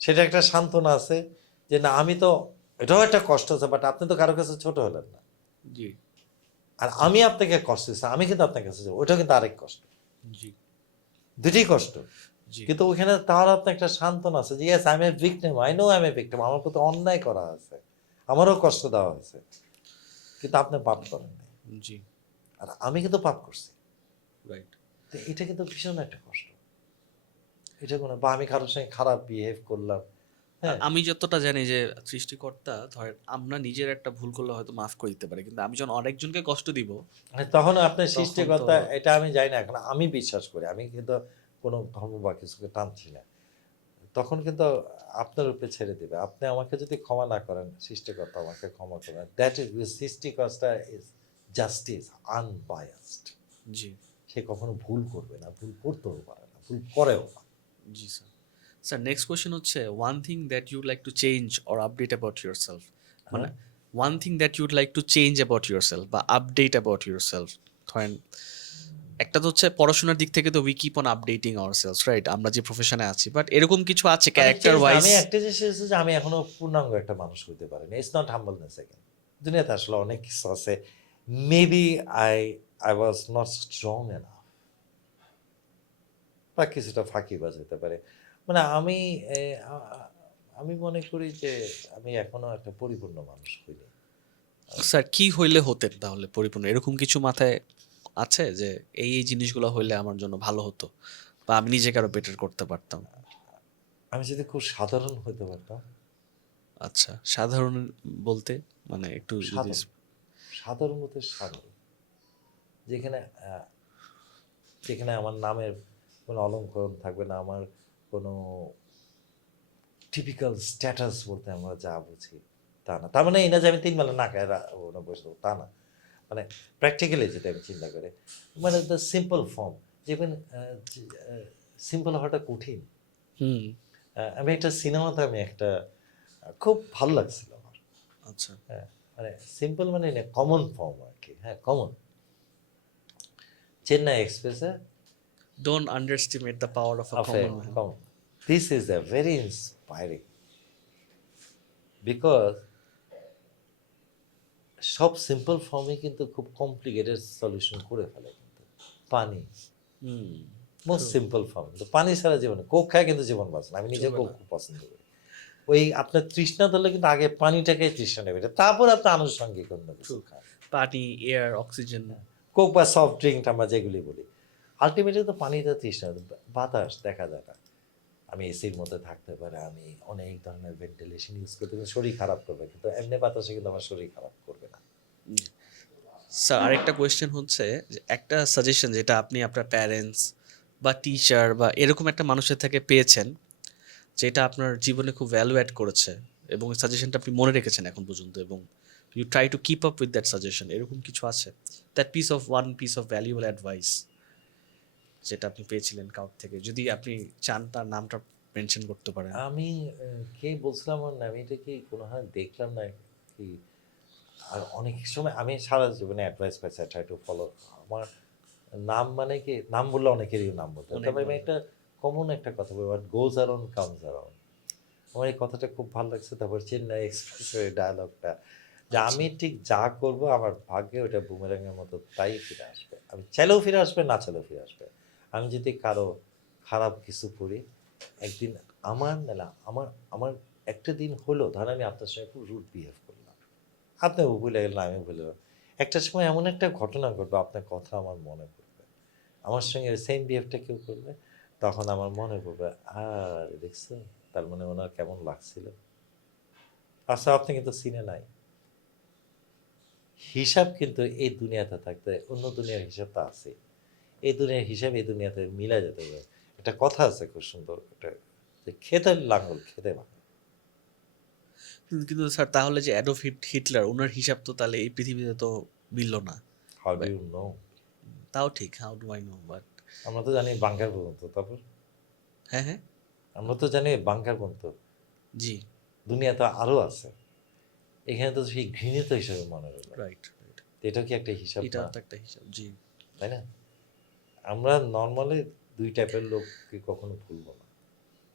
সেটা একটা সান্ত্বনা আছে যে না, আমি তো, এটাও একটা কষ্ট আছে, বাট আপনি তো কারো কাছে ছোট হলেন না। জি আর আমি আপনাকে কষ্ট দিচ্ছি, আমি কিন্তু আপনার কাছে যাবো, ওইটাও কিন্তু আরেক কষ্ট, জি দুটোই কষ্ট। জি কিন্তু ওইখানে তার আপনার একটা সান্ত্বনা আছে যে yes I M A victim, I know I M A victim, আমার প্রতি অন্যায় করা আছে, আমারও কষ্ট দেওয়া হয়েছে, কিন্তু আপনি পাপ করেন নাই, জি আর আমি কিন্তু পাপ করছি। রাইট। তো এটা কিন্তু ভীষণ একটা কষ্ট। এটা কোনো, বা আমি কারোর সঙ্গে খারাপ বিহেভ করলাম, হ্যাঁ, আমি যতটা জানি যে সৃষ্টিকর্তা, ধরেন আমরা নিজের একটা ভুল করলে হয়তো মাফ করে দিতে পারি, কিন্তু আমি যখন আরেকজনকে কষ্ট দিব, মানে তখন আপনার তখন তো সৃষ্টিকর্তা, এটা আমি জানি না, এখন আমি বিশ্বাস করি, আমি কিন্তু কোনো ধর্ম বা কিছুকে টানছি না, তখন কিন্তু আপনার উপরে ছেড়ে দেবে। আপনি আমাকে যদি ক্ষমা না করেন, সৃষ্টিকর্তা আমাকে ক্ষমা করেন, দ্যাট ইজ সৃষ্টিকর্তা ইজ জাস্টিস আনবায়াসড। জি সে কখনো ভুল করবে না, ভুল করতেও পারে না, ভুল করেও না। জি স্যার। স্যার নেক্সট কোয়েশ্চেন হচ্ছে one thing that you'd like to change or update about your self, মানে হ্যাঁ, one thing that you'd like to change about your self বা আপডেট অ্যাবাউট ইউর সেলফ। ধরেন একটা তো হচ্ছে পড়াশোনার দিক থেকে তো we keep on updating our selves, right, আমরা যে প্রফেশনে আছি, বাট এরকম কিছু আছে আমি ক্যারেক্টার চেঞ্জ না, ওয়াইজ? আমি একটা জিনিস হচ্ছে যে আমি এখনো পূর্ণাঙ্গ একটা মানুষ হইতে পারিনি। It's not humbleness again. দুনিয়াতে আসলে অনেক কিছু আছে। Maybe I I was not strong enough, বা কিছুটা ফাঁকিবাজ হতে পারে। মানে আমি এ, আ- আমি মনে করি যে আমি এখনো একটা পরিপূর্ণ মানুষ হইনি। স্যার কি হইলে হতেন তাহলে পরিপূর্ণ, এরকম কিছু মাথায় আছে যে এই জিনিসগুলো হইলে আমার জন্য ভালো হতো বা আমি নিজেকে আরো বেটার করতে পারতাম? আমি যদি খুব সাধারণ হইতে পারতাম। আচ্ছা, সাধারণ বলতে মানে একটু যদি সাধারণ, সাধারণ মতো সাধারণ, যেখানে যেখানে আমার নামের কোনো অলঙ্করণ থাকবে না, আমার কোনো টিপিক্যাল স্ট্যাটাস বলতে আমরা যা বুঝি তা না। তার মানে এই না যে আমি ৩ বেলা না খাই না বসে থাকবো, তা না। মানে প্র্যাকটিক্যালি যেটা আমি চিন্তা করি, মানে দ্য সিম্পল ফর্ম, যেমন সিম্পল হওয়াটা কঠিন। হুম। আমি একটা সিনেমাতে আমি একটা খুব ভালো লাগছিল আমার। আচ্ছা। হ্যাঁ, মানে সিম্পল মানে কমন ফর্ম আর কি। হ্যাঁ, কমন। চেন্নাই এক্সপ্রেসে don't underestimate the power of a of a common man. common. This is a very inspiring because সব সিম্পল ফর্মে কিন্তু খুব কমপ্লিকেটেড সলিউশন করে ফেলে কিন্তু। পানি হুম। মোস্ট সিম্পল ফর্ম, কিন্তু পানি ছাড়া জীবনে কোক খায় কিন্তু জীবন বাঁচে না। আমি নিজে চলবে কোক না। খুব পছন্দ করি। ওই আপনার তৃষ্ণা ধরলে কিন্তু আগে পানিটাকে তৃষ্ণা নেবে, তারপর আপনি আনুষঙ্গিক অন্য ট্রু। কিছু খান। পানি, এয়ার, অক্সিজেন। কোক বা সফট ড্রিঙ্ক আমরা যেগুলি বলি, আলটিমেটলি তো পানিটা তৃষ্ণা, বাতাস দেখা যায় না। আমি এসির মধ্যে থাকতে পারে, আমি অনেক ধরনের ভেন্টিলেশন ইউজ করতে, কিন্তু শরীর খারাপ করবে, কিন্তু এমনি বাতাসে কিন্তু আমার শরীর খারাপ করবে না। স্যার আরেকটা কোয়েশ্চেন হচ্ছে যে একটা সাজেশন যেটা আপনি আপনার প্যারেন্টস বা টিচার বা এরকম একটা মানুষের থেকে পেয়েছেন যেটা আপনার জীবনে খুব ভ্যালু অ্যাড করেছে এবং সাজেশনটা আপনি মনে রেখেছেন এখন পর্যন্ত এবং you try to keep up with that suggestion, এরকম কিছু আছে? That piece of valuable advice যেটা আপনি পেয়েছিলেন কাউর থেকে, যদি আপনি চান তার নামটা মেনশন করতে পারেন। আমি কে বলছিলাম আমার নাম, এটা কি কোনো হয় দেখলাম না কি। আর অনেক সময় আমি সারা জীবনে অ্যাডভাইস পাইছি, ট্রাই টু ফলো। আমার নাম মানে কি, নাম বললে অনেকেরই নাম বলতে হয়। অনেক তবে আমি বলবেন। একটা কমন একটা কথা বলি, what goes around comes around. আমার এই কথাটা খুব ভালো লাগছে। তারপর চেন্নাই এক্সপ্রেসের ডায়ালগটা, যে আচ্ছা। আমি ঠিক যা করব আমার ভাগ্যে ওটা বুমেরাঙের মতো তাই ফিরে আসবে। আমি চাইলেও ফিরে আসবে, না চাইলেও ফিরে আসবে। আমি যদি কারো খারাপ কিছু করি, একদিন আমার না আমার আমার একটা দিন হলো, ধরেন আমি আপনার সঙ্গে খুব রুড বিহেভ করলাম, আপনিও ভুলে গেলেন, আমিও ভুলে গেলাম। একটা সময় এমন একটা ঘটনা ঘটবে, আপনার কথা আমার মনে পড়বে। আমার সঙ্গে সেম বিহেভটা কেউ করবে, তখন আমার মনে পড়বে, আর দেখছো, তার মানে ওনার কেমন লাগছিল। আচ্ছা, আপনি কিন্তু সিনে নাই। হিসাব কিন্তু এই দুনিয়াতে থাকতে অন্য দুনিয়ার হিসাবটা আছে। এই দুনিয়ার হিসাব এই দুনিয়াতে মিলা যেতে হবে। একটা কথা আছে খুব সুন্দর, একটা, যে ক্ষেতের লাঙ্গল খেতে ভাঙে। কিন্তু স্যার তাহলে যে অ্যাডলফ হিটলার ওনার হিসাব তো তাহলে এই পৃথিবীতে তো মিলল না। হাউ ডু বা- ইউ নো? তাও ঠিক, how do I know, but আমরা তো জানি বাংকার পর্যন্ত, তারপর হ্যাঁ হ্যাঁ। আমরা তো জানি বাংকার পর্যন্ত। জি। দুনিয়া তো আরও আছে। এখানে তো সেই ঘৃণিত হিসাবে মনে হলো। Right right. এটা কি একটা হিসাব এটা না? তো একটা হিসাব, জি। তাই না? আমরা নর্মালি দুই টাইপের লোককে কখনো ভুলবো না,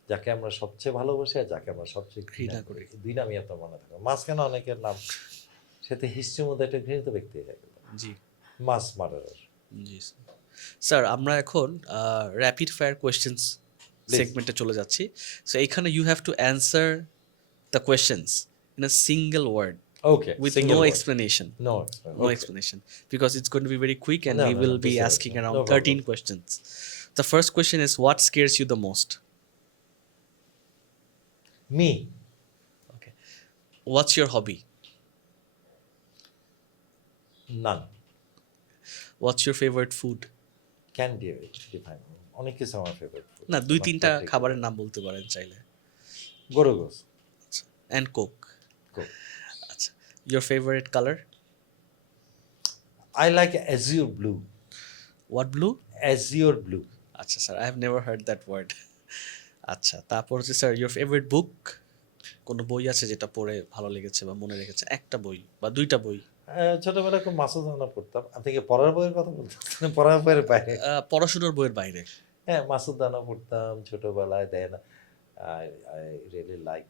যাকে আমরা সবচেয়ে ভালোবাসি আর যাকে আমরা সবচেয়ে ঘৃণা ঘৃণা করি। করি। এই দুই নামই আপনার মনে থাকবে। মাঝখানে অনেকের নাম, সাথে হিস্ট্রির মধ্যে একটা ঘৃণিত ব্যক্তি হয়ে গেল, জি। মাস মার্ডারার। জি স্যার। স্যার আমরা এখন র্যাপিড ফায়ার কোয়েশ্চেন্স প্লিজ। সেগমেন্টে চলে যাচ্ছি। সো এইখানে you have to answer the questions in a single word okay, with no single word. explanation. No, No okay. explanation. Because it's going to be very quick and না we না না, will be বুঝতে পারছি, asking no around problem. 13 questions. The first question is what scares you the most? Me. Okay. What's your hobby? নান। What's your favorite food? Can define. অনেক কিছু আমার favourite food. না, 2-3টা খাবারের নাম বলতে পারেন চাইলে। গরু গোস, আচ্ছা, অ্যান্ড কোক। কোক। আচ্ছা, your favorite color? I like azure blue. What blue? Azure blue. আচ্ছা sir, I have never heard that word. আচ্ছা, তারপর হচ্ছে স্যার your favorite book? কোনো বই আছে যেটা পড়ে ভালো লেগেছে বা মনে রেখেছে? একটা বই বা 2টা বই? ছোটবেলায় খুব মাসুদ রানা পড়তাম। আপনি কি পড়ার বইয়ের কথা বলতেছেন? পড়ার বইয়ের বাইরে? পড়াশোনার বইয়ের বাইরে। হ্যাঁ, মাসুদ রানা পড়তাম ছোটবেলায়। Then I I really like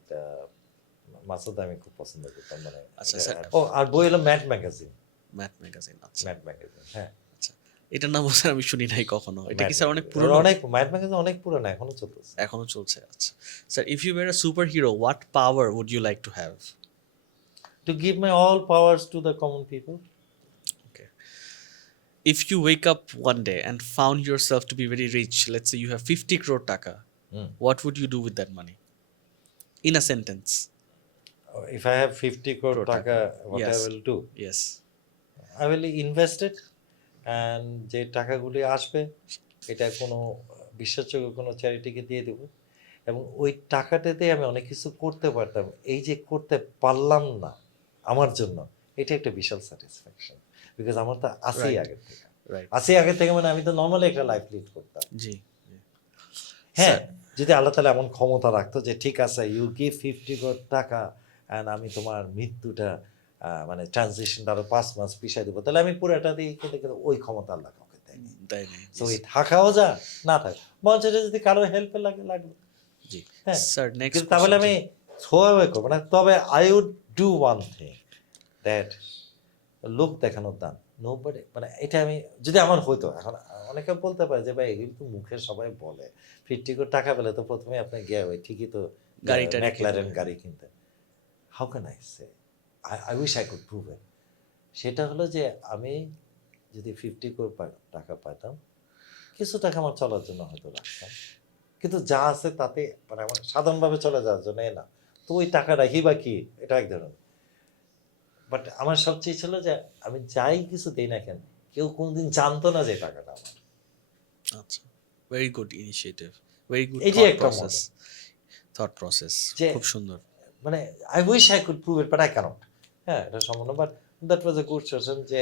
Masud আমি খুব পছন্দ করতাম। মানে আচ্ছা স্যার, আর বই হলো ম্যাড ম্যাগাজিন। Math magazine. আচ্ছা ম্যাড ম্যাগাজিন, হ্যাঁ। আচ্ছা, এটার নাম স্যার আমি শুনি নাই কখনো। এটা কি ম্যাড স্যার অনেক ম্যাগাজিন পুরনো? অনেক, ম্যাড ম্যাগাজিন অনেক পুরনো, এখনো চলতেছে। এখনো চলছে। আচ্ছা sir, if you were a superhero, what power would you like to have? To give my all powers to the common people. Okay. If you wake up one day and found yourself to be very rich, let's say you have 50 crore taka, what would you do with that money? In a sentence. If I have 50 crore Crore taka, what I Yes. will do? Yes. I will invest it, and যে টাকাগুলি আসবে এটা কোনো বিশ্বাসযোগ্য কোনো চ্যারিটিকে দিয়ে দেব, এবং ওই টাকাটাতে আমি অনেক কিছু করতে পারতাম। এই যে করতে পারলাম না আমার জন্য, এটা একটা বিশাল স্যাটিসফ্যাকশন, বিকজ আমার তো আছেই Right. আগের থেকে। Right. আছেই আগের থেকে মানে আমি তো নর্মালি একটা লাইফ লিড করতাম। জি। হ্যাঁ, Sir, যদি আল্লাহ তাআলা এমন ক্ষমতা রাখতো যে ঠিক আছে ইউ গিভ 50 কোটি টাকা অ্যান্ড আমি তোমার মৃত্যুটা মানে ট্রানজিশনটা আরো 5 মাস পিছাই দেবো, তাহলে আমি পুরোটা দিয়ে কিন্তু ওই ক্ষমতা আল্লাহ কাউকে দেয়নি। তাই নেই। তো ওই থাকাও যা না থাক, মঞ্চে যদি কারো হেল্পে লাগলো, জি। হ্যাঁ, স্যার, নেক্সট কিন্তু তাহলে আমি থ্রো অ্যাওয়ে করবো না। তবে I would do one thing, that লোক দেখানোর দান নোবডি, মানে এটা আমি যদি আমার হইতো। এখন অনেকে বলতে পারে যে ভাই এগুলো তো মুখে সবাই বলে, 50 কোটি টাকা পেলে তো প্রথমে আপনি গিয়ে ওই ঠিকই তো গাড়িটা ম্যাকলারেন গাড়ি কিনতে। How can I say, I wish I could prove ইট। সেটা হলো যে আমি যদি 50 কোটি টাকা পাইতাম, কিছু টাকা আমার চলার জন্য হয়তো রাখতাম, কিন্তু যা আছে তাতে মানে আমার সাধারণভাবে চলে যাওয়ার জন্য না। তো ওই টাকা রাখি বা কি, এটা এক ধরনের। বাট আমার সবচেয়ে ছিল যে আমি যাই কিছু দেই না কেন, কেউ কোনদিন জানতো না যে টাকাটা আমার। আচ্ছা, very good initiative, very good এই যে থট একটা প্রসেস। থট প্রসেস যে খুব সুন্দর। মানে I wish I could prove it but I cannot. হ্যাঁ, এটা সম্ভব না, but that was a good session যে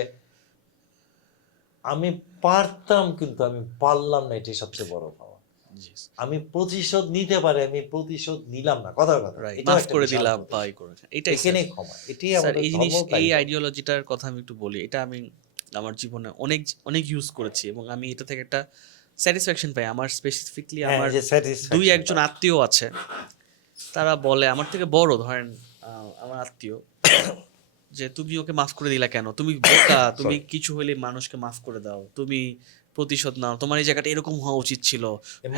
আমি পারতাম কিন্তু আমি পারলাম না, এটাই সবচেয়ে বড় পাওয়া। জি। আমি প্রতিশোধ নিতে পারি, আমি প্রতিশোধ নিলাম না, কথার কথা। রাইট, এটাও মাফ একটা করে বিশাল দিলাম বা প্রতিশোধ। এই করে, এটাই স্যার। এখানেই ক্ষমা, এটাই স্যার, আমাদের এই ধর্ম, জিনিস, তাই এই বলে। আইডিওলজিটার কথা আমি একটু বলি। এটা আমি আমার জীবনে অনেক অনেক ইউজ করেছি এবং আমি এটা থেকে একটা স্যাটিসফ্যাকশন পাই। আমার স্পেসিফিকলি হ্যাঁ, আমার যে 2-1 স্যাটিসফ্যাকশন আত্মীয় আছে, তারা বলে আমার থেকে বড়, ধরেন আমার আত্মীয়, যে তুমি ওকে মাফ করে দিলা কেন, তুমি বোকা, তুমি কিছু হলে মানুষকে মাফ করে দাও, তুমি প্রতিশোধ নাও, তোমার এই জায়গাটা এরকম হওয়া উচিত ছিল,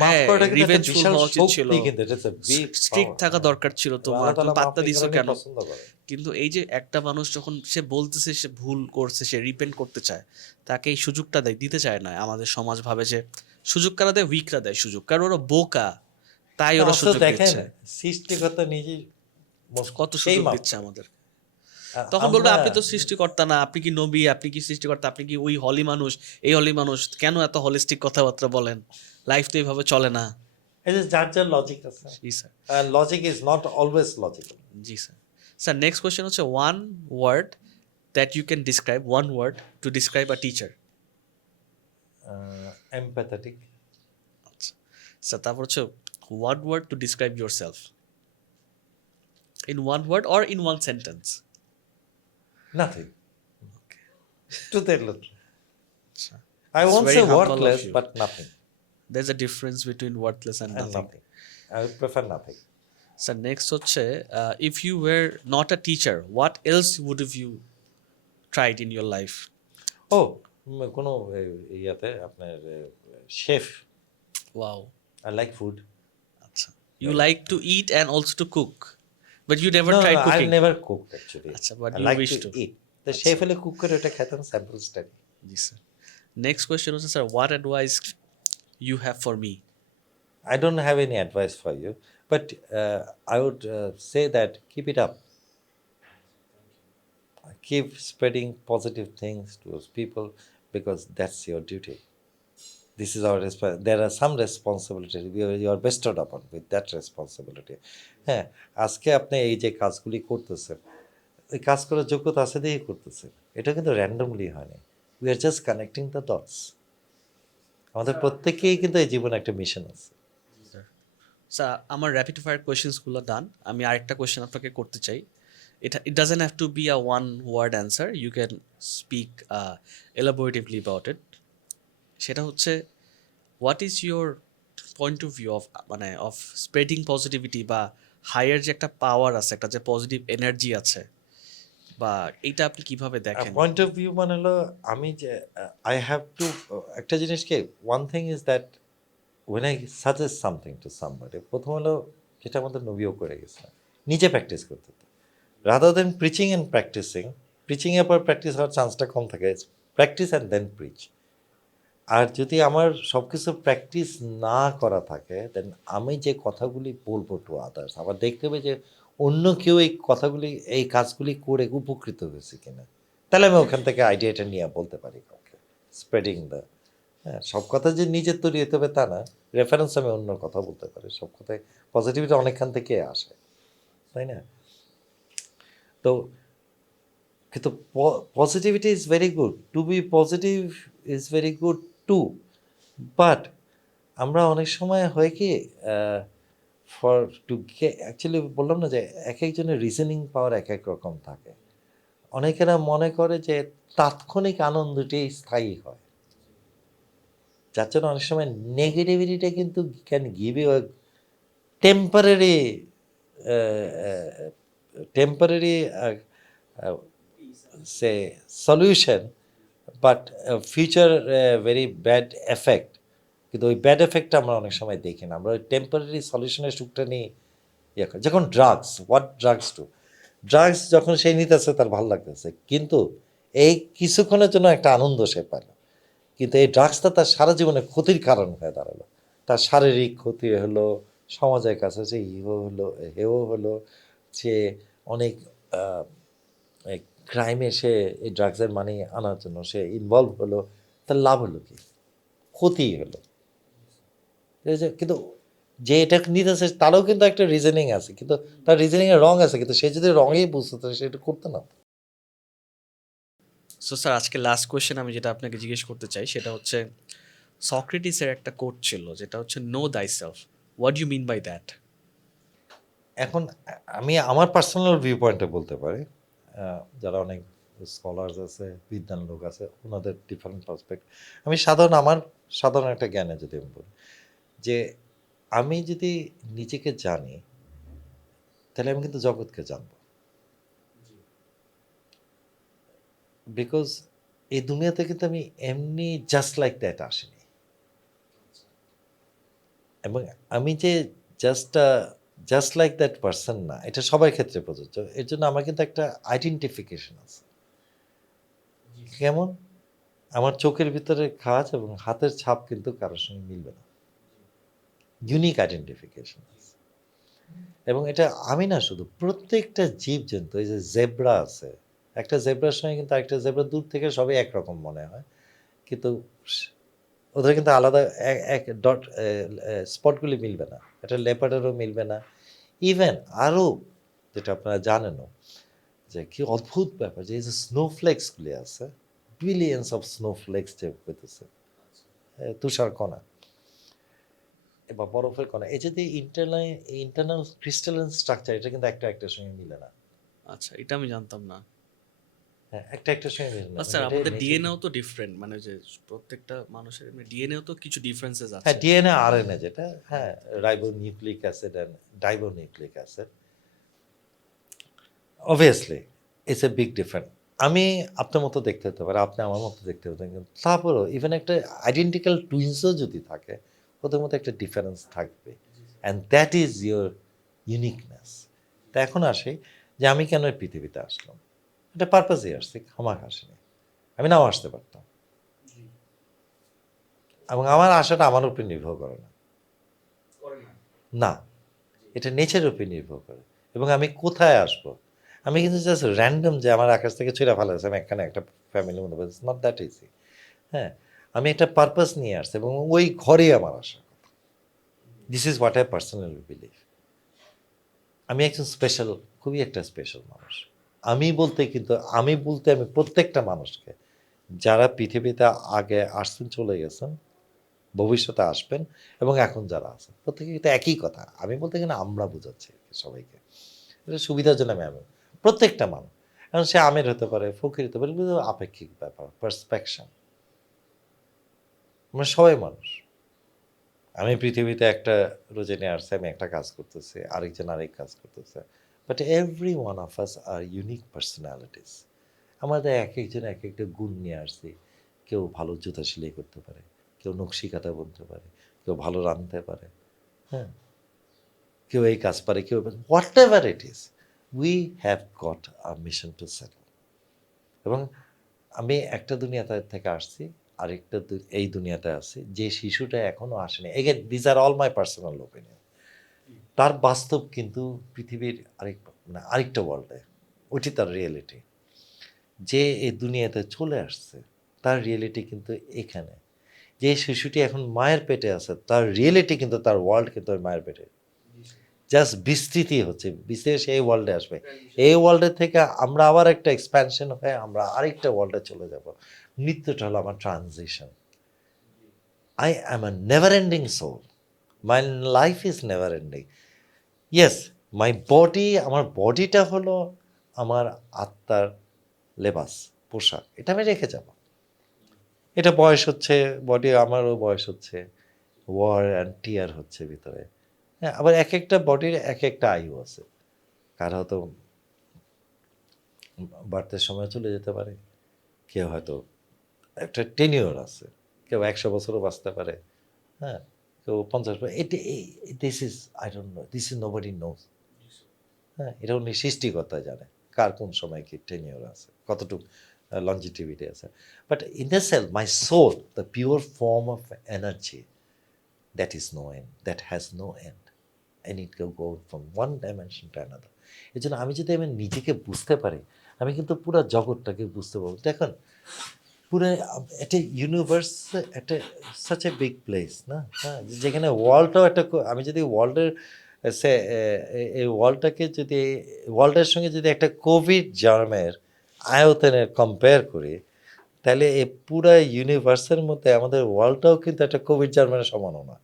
মাফ হ্যাঁ করাটা কিন্তু একটা রিভেঞ্জফুল বিশাল হওয়া উচিত ছিল, শক্তি, কিন্তু এটা হচ্ছে বিগ স্ট্রিক্ট থাকা দরকার ছিল তোমার, আল্লাহ তুমি তাআলা পাত্তা মাফ দিছো করাকে কেন। পছন্দ করে। কিন্তু এই যে একটা মানুষ যখন সে বলতেছে সে ভুল করছে, সে রিপেন্ট করতে চায়, তাকে এই সুযোগটা দিতে চায় না। আমাদের সমাজ ভাবে যে সুযোগ কারা দেয়, উইকরা দেয় সুযোগ, কারণ ওরা বোকা, তাই ওরা আসলে সুযোগ দেখেন দিচ্ছে। সৃষ্টিকর্তা নিজেই কত সেই সুযোগ মাফ দিচ্ছে করে। আমাদের। আর তখন বলবে আমরা আপনি তো সৃষ্টিকর্তা না, আপনি কি নবী, আপনি কি সৃষ্টিকর্তা, আপনি কি ওই হলি মানুষ, এই হলি মানুষ, কেন এত হলিস্টিক কথাবার্তা বলেন, লাইফ তো এইভাবে চলে না। এই যে যার যার লজিক আছে, জি স্যার। আর logic is not always logical. জি স্যার। স্যার, নেক্সট কোয়েশ্চেন হচ্ছে one word that you can describe, one word to describe a teacher. Empathetic. আচ্ছা স্যার, তারপর হচ্ছে one word to describe yourself, in one word or in one sentence. Nothing, to that little. আচ্ছা, I It's won't very say humble of worthless, you. but nothing There's a difference between worthless and and nothing. nothing. I would prefer nothing. Sir, next হচ্ছে if you were not a teacher, what else would have you tried in your life? ও, কোনো ইয়াতে আপনার chef. Wow. I like food. আচ্ছা, you like to eat and also to cook, but you never No, tried I've cooking. never cooked actually. আচ্ছা, but I you like wish to to. eat. The chef হলে cook করে ওটা খেতাম, sample study. জি sir. Next question হচ্ছে sir, what advice you have for me? I don't have any advice for you, but I would say that keep it up. Keep spreading positive things towards people because that's your duty. This is our there are some responsibility you are bestowed upon with that responsibility. হ্যাঁ, আজকে আপনি এই যে কাজগুলি করতেছেন, এই কাজ করার যোগ্যতা আছে দিয়েই করতেছেন, এটা কিন্তু র্যান্ডমলি হয়নি। We are just connecting the dots. আমাদের প্রত্যেকেই কিন্তু এই জীবনে একটা মিশন আছে। স্যার আমার র্যাপিড ফায়ার কোয়েশ্চেন্সগুলো ডান, আমি আরেকটা কোয়েশ্চেন আপনাকে করতে চাই। It doesn't have to be a one word answer, you can speak elaboratively about it. সেটা হচ্ছে, what is your point of view of মানে অফ স্প্রেডিং পজিটিভিটি, বা হায়ার যে একটা পাওয়ার আছে, একটা যে পজিটিভ এনার্জি আছে, বা এইটা আপনি কিভাবে দেখেন? পয়েন্ট অফ ভিউ মানে হলো আমি যে আই হ্যাভ টু, একটা জিনিস কি, one thing is that when I suggest something to somebody, প্রথম হলো যেটা আমাদের নবীও করে গেছে, নিজে প্র্যাকটিস করতে হতো, rather than preaching and practising. প্রিচিংয়ের পর প্র্যাকটিস হওয়ার চান্সটা কম থাকে, প্র্যাকটিস অ্যান্ড দেন প্রিচ। আর যদি আমার সব কিছু প্র্যাকটিস না করা থাকে, দেন আমি যে কথাগুলি বলবো টু আদার্স, আবার দেখতে হবে যে অন্য কেউ এই কথাগুলি এই কাজগুলি করে উপকৃত হয়েছে কিনা, তাহলে আমি ওখান থেকে আইডিয়াটা নিয়ে বলতে পারি কাউকে। স্প্রেডিং দ্য, হ্যাঁ, সব কথা যে নিজের তৈরি হতে হবে তা না, রেফারেন্স আমি অন্য কথা বলতে পারি। সব কথায় পজিটিভিটি অনেকখান থেকে আসে, তাই না? তো কিন্তু positivity is very good, to be positive is very good too, but আমরা অনেক সময় হয় কি, ফর টু অ্যাকচুয়ালি বললাম না যে এক একজনের রিজনিং পাওয়ার এক এক রকম থাকে। অনেকেরা মনে করে যে তাৎক্ষণিক আনন্দটি স্থায়ী হয়, যার জন্য অনেক সময় নেগেটিভিটিটা কিন্তু can give you temporary temporary say solution, but future very bad effect. কিন্তু ওই ব্যাড এফেক্টটা আমরা অনেক সময় দেখি না, আমরা ওই টেম্পারারি সলিউশনের সুখটা নিয়ে ইয়ে করি। যখন drugs, what drugs to, drugs যখন সে নিতেছে তার ভালো লাগতেছে, কিন্তু এই কিছুক্ষণের জন্য একটা আনন্দ সে পায়, কিন্তু এই ড্রাগসটা তার সারা জীবনে ক্ষতির কারণ হয়ে দাঁড়ালো। তার শারীরিক ক্ষতি হলো, সমাজের কাছে সে ইহো হলো, হেও হলো, সে অনেক ক্রাইমে সে এই ড্রাগসের মানি আনার জন্য সে ইনভলভ হলো, তার লাভ হলো কি? ক্ষতি হলো। এই যে, কিন্তু যে এটা নিতেছে তারও কিন্তু একটা রিজনিং আছে, কিন্তু তার রিজনিংয়ে রং আছে, কিন্তু সে যদি রঙেই বুঝতে তাহলে সে এটা করতে না। সো স্যার, আজকে লাস্ট কোয়েশ্চেন আমি যেটা আপনাকে জিজ্ঞেস করতে চাই সেটা হচ্ছে, সক্রেটিসের একটা কোট ছিল যেটা হচ্ছে know thy self, what you mean by that? এখন আমি আমার পার্সোনাল ভিউ পয়েন্টে বলতে পারি, যারা অনেক স্কলার্স আছে, বিদ্যান লোক আছে, ওনাদের ডিফারেন্ট পার্সপেক্ট। আমি আমার সাধারণ একটা জ্ঞানে যদি আমি বলি যে আমি যদি নিজেকে জানি, তাহলে আমি কিন্তু জগৎকে জানব। বিকজ এই দুনিয়াতে কিন্তু আমি এমনি জাস্ট লাইক দ্যাট আসিনি, এবং আমি যে just just like that person না, এটা সবার ক্ষেত্রে প্রযোজ্য। এর জন্য আমার কিন্তু একটা আইডেন্টিফিকেশন আছে। কেমন? আমার চোখের ভিতরে খাঁজ এবং হাতের ছাপ কিন্তু কারোর সঙ্গে মিলবে না, ইউনিক আইডেন্টিফিকেশন আছে। এবং এটা আমি না, শুধু প্রত্যেকটা জীবজন্তু, এই যে জেব্রা আছে, একটা জেব্রার সঙ্গে কিন্তু আরেকটা জেব্রা দূর থেকে সবই একরকম মনে হয়, কিন্তু ওদের কিন্তু আলাদা এক ডট স্পটগুলি মিলবে না, এটা লেপার্ডেরও মিলবে না। ইভেন আরও যেটা আপনারা জানেনও, যে কি অদ্ভুত ব্যাপার, যে এই যে স্নোফ্লেক্সগুলি আছে, বিলিয়ন্স অফ স্নোফ্লেক্স যে হইতেছে, তুষার কণা বা বরফের কণা, এই যে ইন্টারনাল ক্রিস্টালাইন স্ট্রাকচার, এটা কিন্তু একটা একটার সঙ্গে মিলে না। আচ্ছা, এটা আমি জানতাম না। হ্যাঁ, একটা একটার সঙ্গে মিলে না। স্যার, আমাদের ডিএনএও তো ডিফারেন্ট, মানে যে প্রত্যেকটা মানুষের ডিএনএও তো কিছু ডিফারেন্সেস আছে। হ্যাঁ, ডিএনএ আরএনএ যেটা, হ্যাঁ, রাইবো নিউক্লিক অ্যাসিড অ্যান্ড ডাইবো nucleic acid, obviously it's a big different. আমি আপনার মতো দেখতে হতে পারে, আপনি আমার মতো দেখতে হতে, কিন্তু তারপরেও ইভেন একটা আইডেন্টিক্যাল টুইন্সও যদি থাকে, ওদের মধ্যে একটা ডিফারেন্স থাকবে, and that is your uniqueness. তা এখন আসি যে আমি কেন এই পৃথিবীতে আসলাম, এটা পারপাসেই আসছি, আমার আসেনি। আমি নাও আসতে পারতাম, এবং আমার আশাটা আমার উপর নির্ভর করে না, না, এটা নেচারের উপর নির্ভর করে। এবং আমি কোথায় আসবো, আমি কিন্তু জাস্ট র্যান্ডম যে আমার আকাশ থেকে ছুঁড়ে ফেলা হয়েছে আমি এখানে একটা ফ্যামিলির মধ্যে, নট দ্যাট ইজি। হ্যাঁ, আমি একটা পারপাস নিয়ে আসছি এবং ওই ঘরে আমার আসা। This is what I personally believe. আমি একজন স্পেশাল, খুবই একটা স্পেশাল মানুষ। আমি বলতে আমি প্রত্যেকটা মানুষকে, যারা পৃথিবীতে আগে আসছেন, চলে গেছেন, ভবিষ্যতে আসবেন এবং এখন যারা আছেন, প্রত্যেকে কিন্তু একই কথা। আমি বলতে গেলে আমরা বোঝাচ্ছি সবাইকে, এটা সুবিধার জন্য আমি প্রত্যেকটা মানুষ, এখন সে আমের হতে পারে, ফকির হতে পারে, এগুলো আপেক্ষিক ব্যাপার, পার্সপেকশন। আমরা সবাই মানুষ। আমি পৃথিবীতে একটা রোজেনে আসছে, আমি একটা কাজ করতেছি, আরেকজন আরেক কাজ করতেছে, but every one of us are unique personalities. আমাদের এক একজন এক একটা গুণ নিয়ে আসছি। কেউ ভালো জুতা সেলাই করতে পারে, কেউ নকশি কাঁথা বুনতে পারে, কেউ ভালো রাঁধতে পারে, হ্যাঁ, কেউ এই কাজ পারে, কেউ what ever it is, we have got a mission to settle. এবং আমি একটা দুনিয়াতে থেকে আসছি, আরেকটা এই দুনিয়াতে আছি, যে শিশুটা এখনো আসেনি। Again these are all my personal opinion. তার বাস্তব কিন্তু পৃথিবীর আরেকটা ওয়ার্ল্ডে, ওটি তার রিয়েলিটি। যে এই দুনিয়াতে চলে আসছে, তার রিয়েলিটি কিন্তু এখানে। যে শিশুটি এখন মায়ের পেটে আছে, তার রিয়েলিটি কিন্তু, তার ওয়ার্ল্ড কিন্তু ওই মায়ের পেটে। জাস্ট বিস্তৃতি হচ্ছে, বিস্তৃতি এই ওয়ার্ল্ডে আসবে। এই ওয়ার্ল্ডের থেকে আমরা আবার একটা এক্সপ্যানশন হয়ে আমরা আরেকটা ওয়ার্ল্ডে চলে যাব। মৃত্যুটা হলো আমার transition. I am a never ending soul, my life is never ending. Yes, my body, আমার বডিটা হলো আমার আত্মার লেবাস, পোশাক, এটা আমি রেখে যাব। এটা বয়স হচ্ছে, বডি আমারও বয়স হচ্ছে, ওয়ার অ্যান্ড টিয়ার হচ্ছে ভিতরে। হ্যাঁ, আবার এক একটা বডির এক একটা আয়ু আছে। কারো হয়তো বাড়তে সময় চলে যেতে পারে, কেউ হয়তো একটা টেনিওর আছে, কেউ 100 বছরও বাঁচতে পারে, হ্যাঁ, কেউ 50 বছর। এটা this is, I don't no, this is nobody nose. হ্যাঁ, এটা উনি সৃষ্টিকর্তা জানে কার কোন সময় কি টেনিওর আছে, কতটুকু লঞ্জিটিভিটি আছে। But in the self, my soul, the pure form of energy, that is no end, that has no end, and it can go from one dimension to another. এই জন্য আমি যদি নিজেকে বুঝতে পারি, আমি কিন্তু পুরো জগৎটাকে বুঝতে পারবো। দেখুন, পুরো একটা ইউনিভার্স, একটা সাচ এ বিগ প্লেস না, হ্যাঁ, যেখানে ওয়ার্ল্ডটাও একটা, আমি যদি ওয়ার্ল্ডের সে এই ওয়ার্ল্ডটাকে যদি, ওয়ার্ল্ডের সঙ্গে যদি একটা কোভিড জার্মের আয়তনের কম্পেয়ার করি, তাহলে এই পুরো ইউনিভার্সের মধ্যে আমাদের ওয়ার্ল্ডটাও কিন্তু একটা কোভিড জার্মানের সমানও না।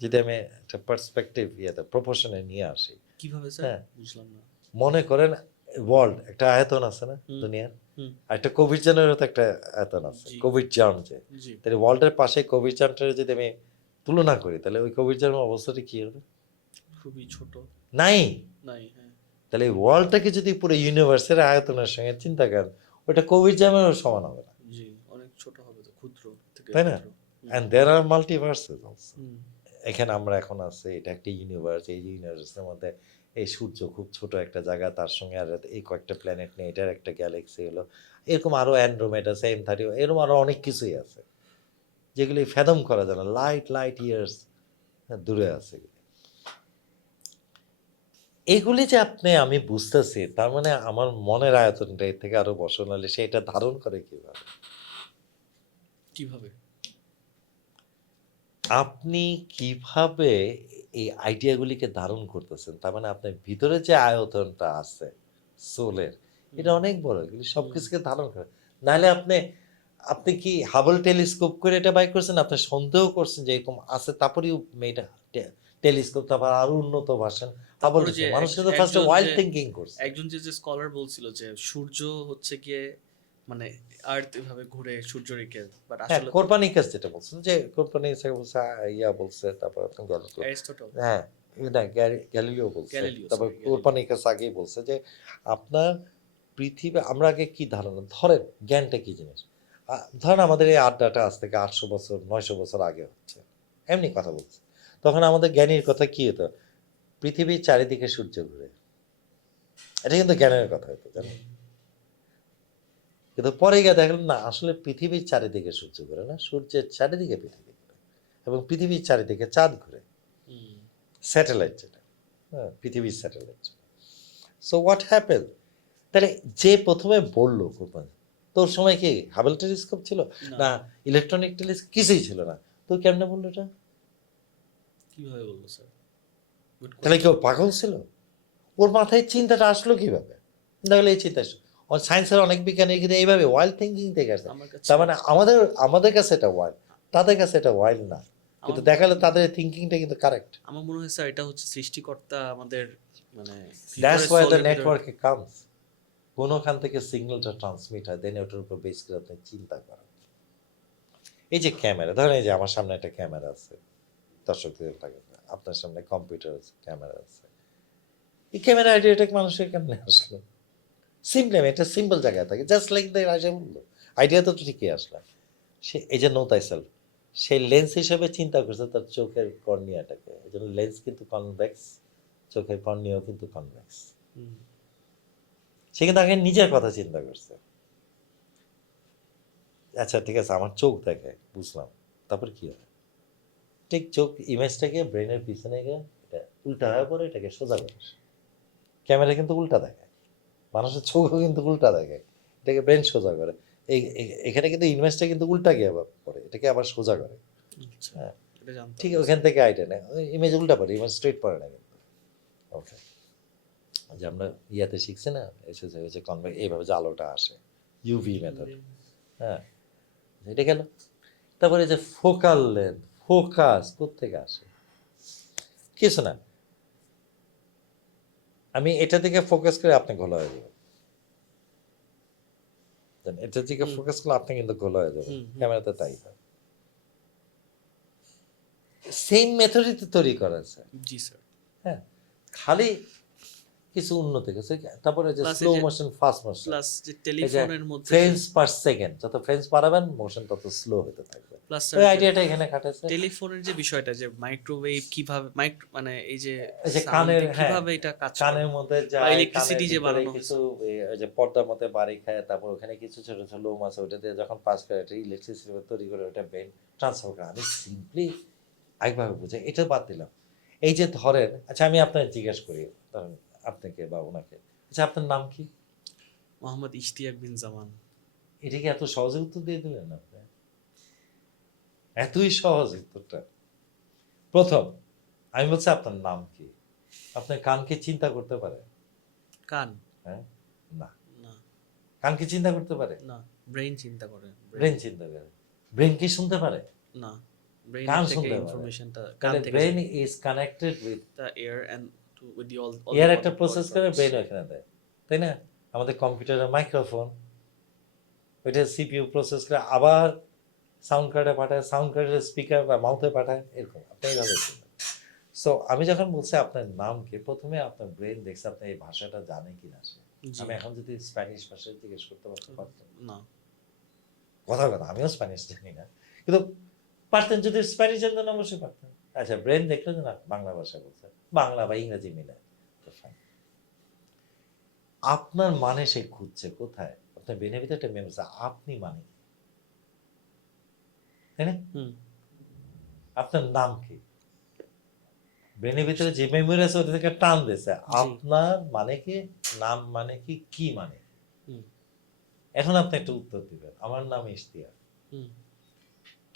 যদি আমি একটা পার্সপেক্টিভ প্রপোর্শনে নিয়ে আসি। কিভাবে স্যার? হ্যাঁ, বুঝলাম না। মনে করেন ওয়ার্ল্ড একটা আয়তন আছে না দুনিয়ার, আর একটা কোভিড জার্মেরও তো একটা আয়তন আছে, কোভিড জার্ম যে। তাহলে ওয়ার্ল্ডের পাশে কোভিড জার্মটা যদি আমি তুলনা করি, তাহলে ওই কোভিড জার্মের অবস্থাটা কি হবে? খুবই ছোট। নাই। নাই, হ্যাঁ। তাহলে ওয়ার্ল্ডটাকে যদি পুরো ইউনিভার্সের আয়তনের সঙ্গে চিন্তা করেন, ওইটা কোভিড জার্মেরও সমান হবে না। জি, অনেক ছোট হবে তো, ক্ষুদ্র থেকে তাই না? ক্ষুদ্র। And there are multiverses also. এখানে আমরা এখন আছি, এটা একটা ইউনিভার্স, এই ইউনিভার্সের মধ্যে এই সূর্য খুব ছোট একটা জায়গা, তার সঙ্গে আর এই কয়েকটা প্ল্যানেট নিয়ে এটার একটা গ্যালাক্সি হলো, এরকম আরও অ্যান্ড্রোমেডা, M30, এরকম আরও অনেক কিছুই আছে যেগুলি ফ্যাদম করা যায় না, লাইট ইয়ার্স দূরে আছে। এগুলি যে আমি বুঝতেছি, তার মানে আমার মনের আয়তনটা এর থেকে আরো বসন হলে সেটা ধারণ করে কিভাবে? কিভাবে? আপনি কিভাবে এই আইডিয়াগুলিকে ধারণ করতেছেন? তার মানে আপনার ভিতরে যে আয়তনটা আছে সোলের, এটা অনেক বড়, এগুলি সবকিছুকে ধারণ করে। নাহলে আপনি কি হাবল টেলিস্কোপ করে এটা বাই করছেন? আপনি সন্দেহ করছেন যে এরকম আছে, তারপরেও এটা টেলিস্কোপ, তারপর আরো উন্নত ভার্সন হাবল। তারপরে যে মানুষ কিন্তু ফার্স্টে ওয়াইল্ড থিঙ্কিং করছে। একজন যে স্কলার বলছিল যে সূর্য হচ্ছে গিয়ে মানে আর্থ এভাবে ঘুরে সূর্য রেখে, বাট হ্যাঁ, আসলে তো কোরপানিকাস যেটা বলছেন, যে কোরপানিকাস বলছে, ইয়া বলছে, তারপর আপনি অ্যারিস্টটল, হ্যাঁ, না, গ্যালিলিও বলছে, গ্যালিলিও, তারপর সরি, গ্যালিলিও। কোরপানিকাস আগেই বলছে যে আপনার পৃথিবী, আমরা আগে কি ধারণা, ধরেন জ্ঞানটা কি জিনিস। ধরেন আমাদের এই আড্ডাটা আজ থেকে 800 বছর 900 বছর আগে হচ্ছে, এমনি কথা বলছে, তখন আমাদের জ্ঞানীর কথা কি হতো? পৃথিবীর চারিদিকে সূর্য ঘুরে, এটা কিন্তু জ্ঞানের কথা হতো, জানেন। কিন্তু পরে গিয়ে দেখলেন না, আসলে পৃথিবীর চারিদিকে সূর্য ঘুরে না, সূর্যের চারিদিকে পৃথিবী ঘুরে, এবং পৃথিবীর চারিদিকে চাঁদ ঘুরে, স্যাটেলাইট যেটা, হ্যাঁ, পৃথিবীর স্যাটেলাইট। So what happen? তাহলে যে প্রথমে বললো কোরবানি, তোর সময় কি হাবেল টেলিস্কোপ ছিল না ইলেকট্রনিক টেলিস্কোপ, কিছুই ছিল না, তো কেমনে বললো এটা? কিভাবে বলবো স্যার? তাহলে কেউ পাগল ছিল? ওর মাথায় চিন্তাটা আসলো কিভাবে? তাহলে এই চিন্তা সায়েন্সের অনেক বিজ্ঞানী কিন্তু এইভাবে ওয়াইল্ড থিঙ্কিং থেকে আসে। আমার কাছে তার মানে আমাদের কাছে এটা ওয়াইল্ড, তাদের কাছে এটা ওয়াইল্ড না, কিন্তু দেখালে তাদের থিঙ্কিংটা কিন্তু কারেক্ট। আমার মনে হয় স্যার এটা হচ্ছে সৃষ্টিকর্তা আমাদের মানে দ্যাটস ওয়াই দ্য নেটওয়ার্কে কামস। কোনোখান থেকে সিগন্যালটা ট্রান্সমিট হয়, দেন ওটার উপর বেস করে আপনি চিন্তা করেন। এই যে ক্যামেরা, ধরেন এই যে আমার সামনে একটা ক্যামেরা আছে, দর্শকদের লাগে না, আপনার সামনে কম্পিউটার আছে, ক্যামেরা আছে, এই ক্যামেরা আইডিয়াটা মানুষের কেমনে আসলো? সিম্পলি আমি একটা সিম্পল জায়গায় থাকি, জাস্ট লাইক দ্য রাজা বললো, আইডিয়া তো ঠিকই আসলো। সে এই যে নো থাইসেলফ, সেই লেন্স হিসেবে চিন্তা করছে তার চোখের কর্নিয়াটাকে, এই জন্য লেন্স কিন্তু কনভেক্স, চোখের কর্নিয়াও কিন্তু কনভেক্স। সে কিন্তু আগে নিজের কথা চিন্তা করছে, আচ্ছা ঠিক আছে আমার চোখ দেখে বুঝলাম, তারপর কি হয়? ঠিক চোখ ইমেজটাকে ব্রেনের পিছনে গিয়ে এটা উল্টা হয়ে পড়ে, এটাকে সোজা করে। ক্যামেরা কিন্তু উল্টা দেখে, মানুষের চোখও কিন্তু উল্টা দেখে, এটাকে ব্রেন সোজা করে। এখানে কিন্তু ইমেজটা কিন্তু উল্টা গিয়ে পড়ে, এটাকে আবার সোজা করে। হ্যাঁ ঠিক, ওখান থেকে আইডিয়া নেই, ইমেজ উল্টা পড়ে, ইমেজ স্ট্রেট পড়ে না কিন্তু। ওকে, যে আমরা ইয়াতে শিখছি না, এসেছে হচ্ছে কনভেক্স, এইভাবে যে আলোটা আসে, ইউভি মেথড। হ্যাঁ এটা গেল। তারপরে যে ফোকাল লেন্থ, ফোকাস কোত্থেকে আসে? কিছু না, আমি এটা থেকে ফোকাস করে আপনি ঘোলা হয়ে যাবেন, এটা থেকে ফোকাস করলে আপনি কিন্তু ঘোলা হয়ে যাবেন, ক্যামেরাতে তাই হয়। সেম মেথডই তো তৈরি করা আছে। জি স্যার। হ্যাঁ, খালি কিছু উন্নতি গেছে। তারপরে যে slow motion, fast motion, plus যে টেলিফোনের মধ্যে ফ্রেমস পার সেকেন্ড, যত ফ্রেমস বাড়াবেন মোশন তত স্লো হতে থাকবে। প্লাস ওই আইডিয়াটা এখানে খাটাছে। টেলিফোনের যে বিষয়টা, যে মাইক্রোওয়েভ কিভাবে মানে এই যে কানের, কিভাবে এটা কাজ করে, কানের মধ্যে যায়, ইলেকট্রিসিটি যে বাড়ানো কিছু ওই যে পর্দার মধ্যে বাড়ি খায়, তারপর ওখানে কিছু ছোট ছোট লোম আছে, ওটা দিয়ে যখন পাস করে এটা ইলেকট্রিসিটি তৈরি করে, ওটা ব্রেন ট্রান্সফার করে। আমি সিম্পলি একভাবে বুঝে এটা বাদ দিলাম। এই যে ধরেন, আচ্ছা আমি আপনাকে জিজ্ঞেস করি, ধরেন আপনাকে বা ওনাকে, আচ্ছা আপনার নাম কি? মোহাম্মদ ইশতিয়াক বিন জামান। এটা কি এত সহজে উত্তর দিয়ে দিলেন আপনি? এতই সহজ উত্তরটা। প্রথম আমি বলছি আপনার নাম কি, আপনার কান কি চিন্তা করতে পারে? কান? হ্যাঁ, না না। কান কি চিন্তা করতে পারে? না, ব্রেন চিন্তা করে। ব্রেন চিন্তা করে। ব্রেন কি শুনতে পারে? না, ব্রেন কান থেকে শুনতে পারে। ইনফরমেশনটা তাহলে brain is connected with the air and with the all air, একটা প্রসেস করে ব্রেন ওখানে দেয়, তাই না? আমাদের কম্পিউটারের মাইক্রোফোন, ওইটা সিপিইউ প্রসেস করে আবার সাউন্ড কার্ডে পাঠায়, সাউন্ড কার্ডের স্পিকার বা মাউথে পাঠায়, এরকম আপনি এইভাবে শুনবেন। সো আমি যখন বলছি আপনার নাম কি, প্রথমে আপনার ব্রেন দেখছে আপনি এই ভাষাটা জানে কিনা। আমি এখন যদি স্প্যানিশ ভাষায় জিজ্ঞেস করতে পারতাম না, কথা কথা, আমিও স্প্যানিশ জানি না, কিন্তু পারতেন, যদি স্প্যানিশ জানতেন অবশ্যই পারতেন। আচ্ছা ব্রেন দেখলো যে না বাংলা ভাষা বলছে, বাংলা বা ইংরেজি মিলে, আপনার মানে সে খুঁজছে কোথায়? আপনার ব্রেনের ভিতরে একটা মেমোরি, আপনি মানে, তাই না? আপনার নাম কি? ব্রেনের ভিতরে যে মেমোরি আছে ওটা থেকে টান দিয়েছে, আপনার মানে কি, নাম মানে কি, কি মানে। এখন আপনি একটা উত্তর দিবেন, আমার নাম ইশতিয়াক।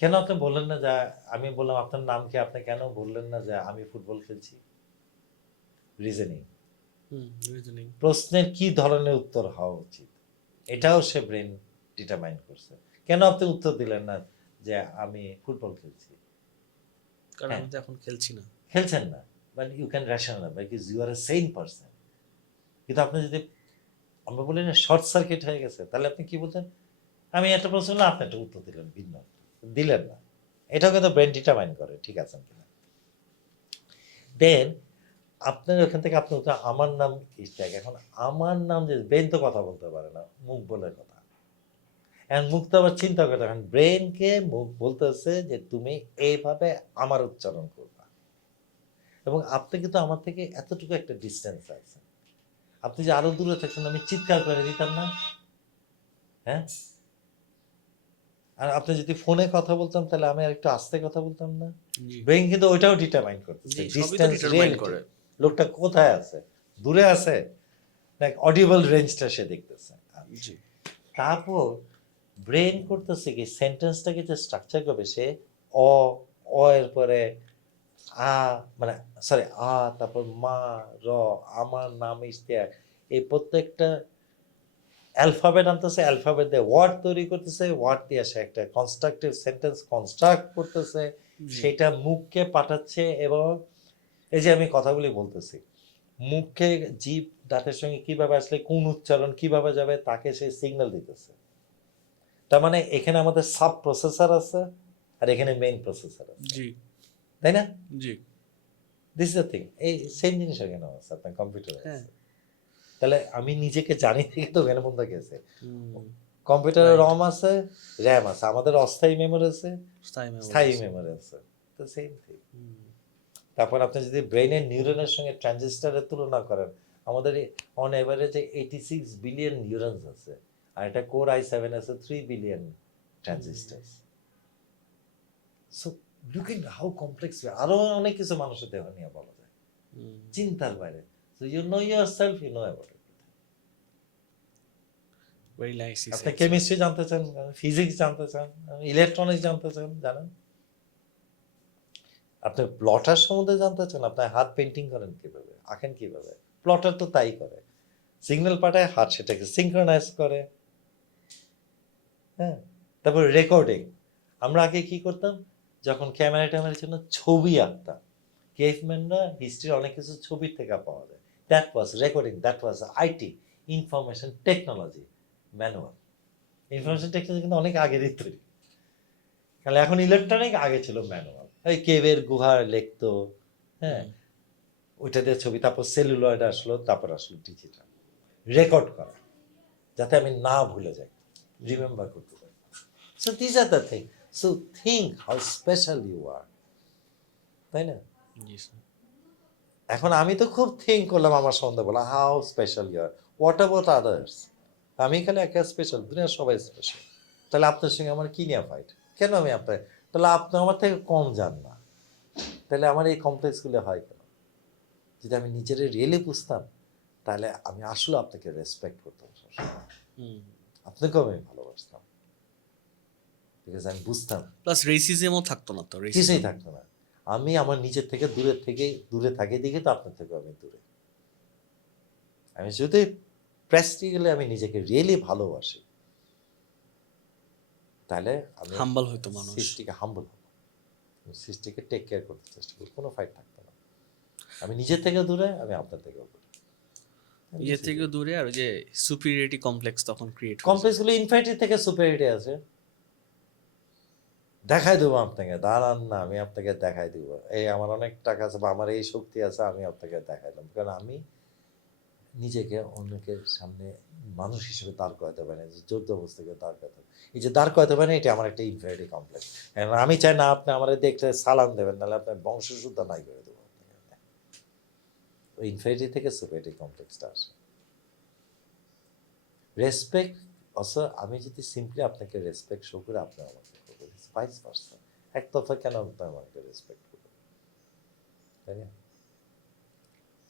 কেন আপনি বললেন না যে, আমি বললাম আপনার নাম কি, আপনি কেন বললেন না যে আমি ফুটবল খেলছি? রিজনিং, প্রশ্নের কি ধরনের উত্তর হওয়া উচিত, এটাও সে ব্রেন ডিটারমাইন করছে। কেন আপনি উত্তর দিলেন না যে আমি ফুটবল খেলছি? কারণ আমি তো এখন খেলছি না। খেলছেন না, but you can rationalize because you are a same person. কিন্তু আপনি যদি, আমরা বলি না শর্ট সার্কিট হয়ে গেছে, তাহলে আপনি কি বলতেন? আমি একটা প্রশ্ন করলাম, আপনি একটা উত্তর দিলেন, ভিন্ন দিলেন না। এটাও কিন্তু ব্রেন ডিটারমাইন করে ঠিক আছেন কিনা। দেন আপনার ওখান থেকে আপনি উত্তর, আমার নাম ইশতিয়াক। এখন আমার নাম, যে ব্রেন তো কথা বলতে পারে না, মুখ বলে কথা, এখন মুখ তো আবার চিন্তা করে, এখন ব্রেনকে মুখ বলতেছে যে তুমি এইভাবে আমার উচ্চারণ করবা, এবং আপনি কিন্তু আমার থেকে এতটুকু একটা ডিস্টেন্স আছে, আপনি যে আরো দূরে থাকতেন আমি চিৎকার করে দিতাম না? হ্যাঁ, আর আপনি যদি ফোনে কথা বলতাম তাহলে আমি আর একটু আস্তে কথা বলতাম না? ব্রেন কিন্তু ওইটাও ডিটারমাইন করতেছে, ডিস্টেন্স, রিয়েলিটি, লোকটা কোথায় আছে, দূরে আছে, লাইক অডিবল রেঞ্জটা সে দেখতেছে। তারপর ব্রেন করতেছে কি সেন্টেন্সটাকে যে স্ট্রাকচার করবে সে অ অ এর পরে আ মানে সরি আ তারপর মা র আমার নাম ইশতিয়াক এই প্রত্যেকটা অ্যালফাবেট আনতেছে অ্যালফাবেট দিয়ে ওয়ার্ড তৈরি করতেছে ওয়ার্ড দিয়ে সে একটা কনস্ট্রাকটিভ সেন্টেন্স কনস্ট্রাক্ট করতেছে জি। সেটা মুখকে পাঠাচ্ছে এবং এই যে আমি কথাগুলি বলতেছি মুখে জিভ দাঁতের সঙ্গে কিভাবে আসলে কোন উচ্চারণ কিভাবে যাবে তাকে সে সিগন্যাল দিতেছে তার মানে এখানে আমাদের সাব প্রসেসর আছে আর এখানে মেইন প্রসেসর আছে জি। তাই না জি। দিস ইজ দ্য থিং এই সেম জিনিস এখানে আছে আপনার কম্পিউটারে হ্যাঁ। আছে তাহলে আমি নিজেকে জানি থেকে তো ওখানে বন্ধ গেছে হুম, কম্পিউটারে রাইট। রম আছে র্যাম আছে আমাদের অস্থায়ী মেমোরি আছে স্থায়ী memory স্থায়ী আছে। মেমোরি আছে তো সেম থিং হুম, তারপর আপনি যদি ব্রেনের নিউরনের সঙ্গে ট্রানজিস্টারের তুলনা করেন আমাদের অন এভারেজে 86 বিলিয়ন নিউরনস আছে আর এটা কোর i7 আছে 3 billion ট্রানজিস্টার্স so look in how complex আরো অনেক কিছু মানুষের দেহ নিয়ে বলা যায় হুম। চিন্তার বাইরে so you know yourself you know about it Very nice you আপনি said, sir. কেমিস্ট্রি জানতে চান ফিজিক্স জানতে চান ইলেকট্রনিক্স জানতে চান জানেন আপনি প্লটার সম্বন্ধে জানতে চান আপনি হাত পেন্টিং করেন কিভাবে আঁকেন কিভাবে প্লটার তো তাই করে সিগন্যাল পাঠায় হাত সেটাকে সিঙ্ক্রোনাইজ করে হ্যাঁ তারপর রেকর্ডিং আমরা আগে কি করতাম যখন ক্যামেরা ট্যামেরার জন্য ছবি আঁকতাম কেভম্যানরা হিস্ট্রির অনেক কিছু ছবির থেকে পাওয়া যায় that was recording that was IT information technology manual information technology কিন্তু অনেক আগেরই তৈরি কারণ এখন ইলেকট্রনিক আগে ছিল ম্যানুয়াল ওই কেভের গুহার লিখতো হ্যাঁ ওইটা দিয়ে ছবি তারপর সেলুলয়েড আসলো তারপর আসলো ডিজিটাল রেকর্ড করা যাতে আমি না ভুলে যাই রিমেম্বার করতে পারি so this are the thing so think how special you are তাই না জি, sir. এখন আমি তো খুব থিঙ্ক করলাম আমার সম্বন্ধে বলা how special you are what about others আমি এখানে একা স্পেশাল দুনিয়া সবাই স্পেশাল তাহলে আপনার সঙ্গে আমার কি নিয়ে ফাইট কেন আমি আপনার তাহলে আপনি আমার থেকে কম যান না তাহলে আমার এই কমপ্লেক্সগুলো হয় কেন যদি আমি নিজের রিয়েলি বুঝতাম তাহলে আমি আসলে আপনাকে রেসপেক্ট করতাম সবসময় হুম। আপনাকেও আমি ভালোবাসতাম বিকজ আমি বুঝতাম প্লাস রেসিজমও থাকতো না তো কিছুই রেসিজম। থাকতো না আমি আমার নিজের থেকে দূরে থাকি দিকে তো আপনার থেকে আমি দূরে আমি যদি প্র্যাকটিক্যালি আমি নিজেকে রিয়েলি ভালোবাসি তাহলে আমি হাম্বল হইতো মানুষ। সৃষ্টিকে হাম্বল হব সৃষ্টিকে টেক কেয়ার করতে চেষ্টা করি কোনো ফাইট থাকতো না আমি নিজের থেকে দূরে আমি আপনার থেকেও দূরে ইয়ে থেকে দূরে আর ওই যে সুপিরিয়রিটি কমপ্লেক্স তখন ক্রিয়েট কমপ্লেক্সগুলো ইনফাইটি থেকে সুপারিটি আছে দেখাই দেবো আপনাকে দাঁড়ান না আমি আপনাকে দেখাই দিব এই আমার অনেক টাকা আছে বা আমার এই শক্তি আছে আমি আপনাকে দেখাই দেবো কারণ আমি নিজেকে অন্যকে সামনে মানুষ হিসেবে দাঁড় করাতে পারি না জোর জবরদস্তিকে দাঁড় করাতে এই যে দাঁড় করাতে পারি না এটা আমার একটা ইনফারিটি কমপ্লেক্স আমি চাই না আপনি আমার দেখতে সালাম দেবেন নাহলে আপনার বংশশুদ্ধ নাই করে দেবো ওই ইনফারিটি থেকে সুপারিটি কমপ্লেক্সটা আসে রেসপেক্ট অবশ্য আমি যদি সিম্পলি আপনাকে রেসপেক্ট শো করে আপনি আমাকে করবেন ভাইস ভার্সা একতরফা কেন আপনি আমাকে রেসপেক্ট করবেন তাই না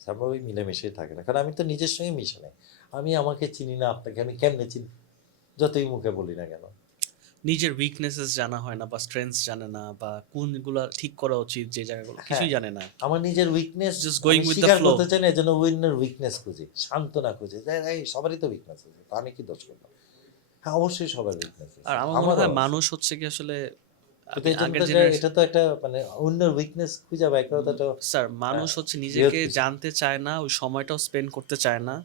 আমরা ওই মিলেমিশেই থাকে না কারণ আমি তো নিজের সঙ্গে মিশে নাই আমি আমাকে চিনি না আপনাকে আমি কেমনে চিনি যতই মুখে বলি না কেন নিজের উইকনেসেস জানা হয় না বা স্ট্রেংথস জানে না বা কোনগুলা ঠিক করা উচিত যে জায়গাগুলো কিছুই জানে না। আমার নিজের weakness Just going with the স্বীকার flow. করতে চাই না এজন্য উইনের উইকনেস খুঁজি সান্ত্বনা খুঁজি যে এই সবারই তো উইকনেস আছে তো আমি কি দোষ করলাম হ্যাঁ অবশ্যই সবার উইকনেস আছে আর আমার মনে হয় মানুষ হচ্ছে কি আসলে কিন্তু এই জন্য আগের তো জেনারেশন এটা তো একটা মানে অন্যের উইকনেস খুঁজে বাই করা তো স্যার মানুষ হচ্ছে নিজেকে বৃহৎ কিছু। জানতে চায় না ওই সময়টাও স্পেন্ড করতে চায় না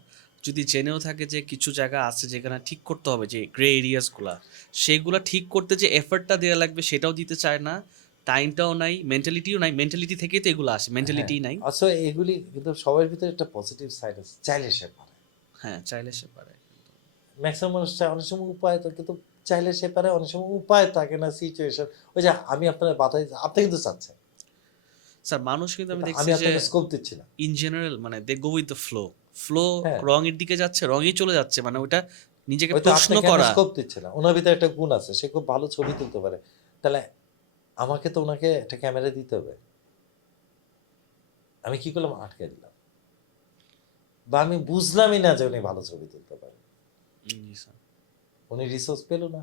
যদি জেনেও থাকে যে কিছু জায়গা আছে যেখানে ঠিক করতে হবে যে গ্রে এরিয়াসগুলা সেইগুলা ঠিক করতে যে এফর্টটা দেওয়া লাগবে সেটাও দিতে চায় না টাইমটাও নাই মেন্টালিটিও নাই মেন্টালিটি থেকেই তো এগুলো আসে মেন্টালিটি নাই। আচ্ছা এগুলি কিন্তু সবার ভিতরে একটা পজিটিভ সাইড আছে চাইলে সে পারে হ্যাঁ চাইলে সে পারে। ম্যাক্সিমাম মানুষ চায় অনেক সময় উপায় থাকে কিন্তু চাইলে সে পারে অনেক সময় উপায় থাকে না সিচুয়েশন ওই যে আমি আপনার বাতাই আপনি কিন্তু চাচ্ছেন স্যার মানুষ কিন্তু আমি কিন্তু দেখছি আমি যে আপনাকে স্কোপ দিচ্ছি না ইন জেনারেল মানে they go with the flow flow হ্যাঁ। রং এর দিকে যাচ্ছে রঙই চলে যাচ্ছে মানে ওটা নিজেকে হয়তো প্রশ্ন আপনাকে করা। স্কোপ দিচ্ছে না ওনার ভিতরে একটা গুণ আছে সে খুব ভালো ছবি তুলতে পারে তাহলে আমাকে তো ওনাকে একটা ক্যামেরা দিতে হবে আমি কি করলাম আটকে দিলাম বা আমি বুঝলামই না যে উনি ভালো ছবি তুলতে পারে জি স্যার। উনি রিসোর্স পেল না,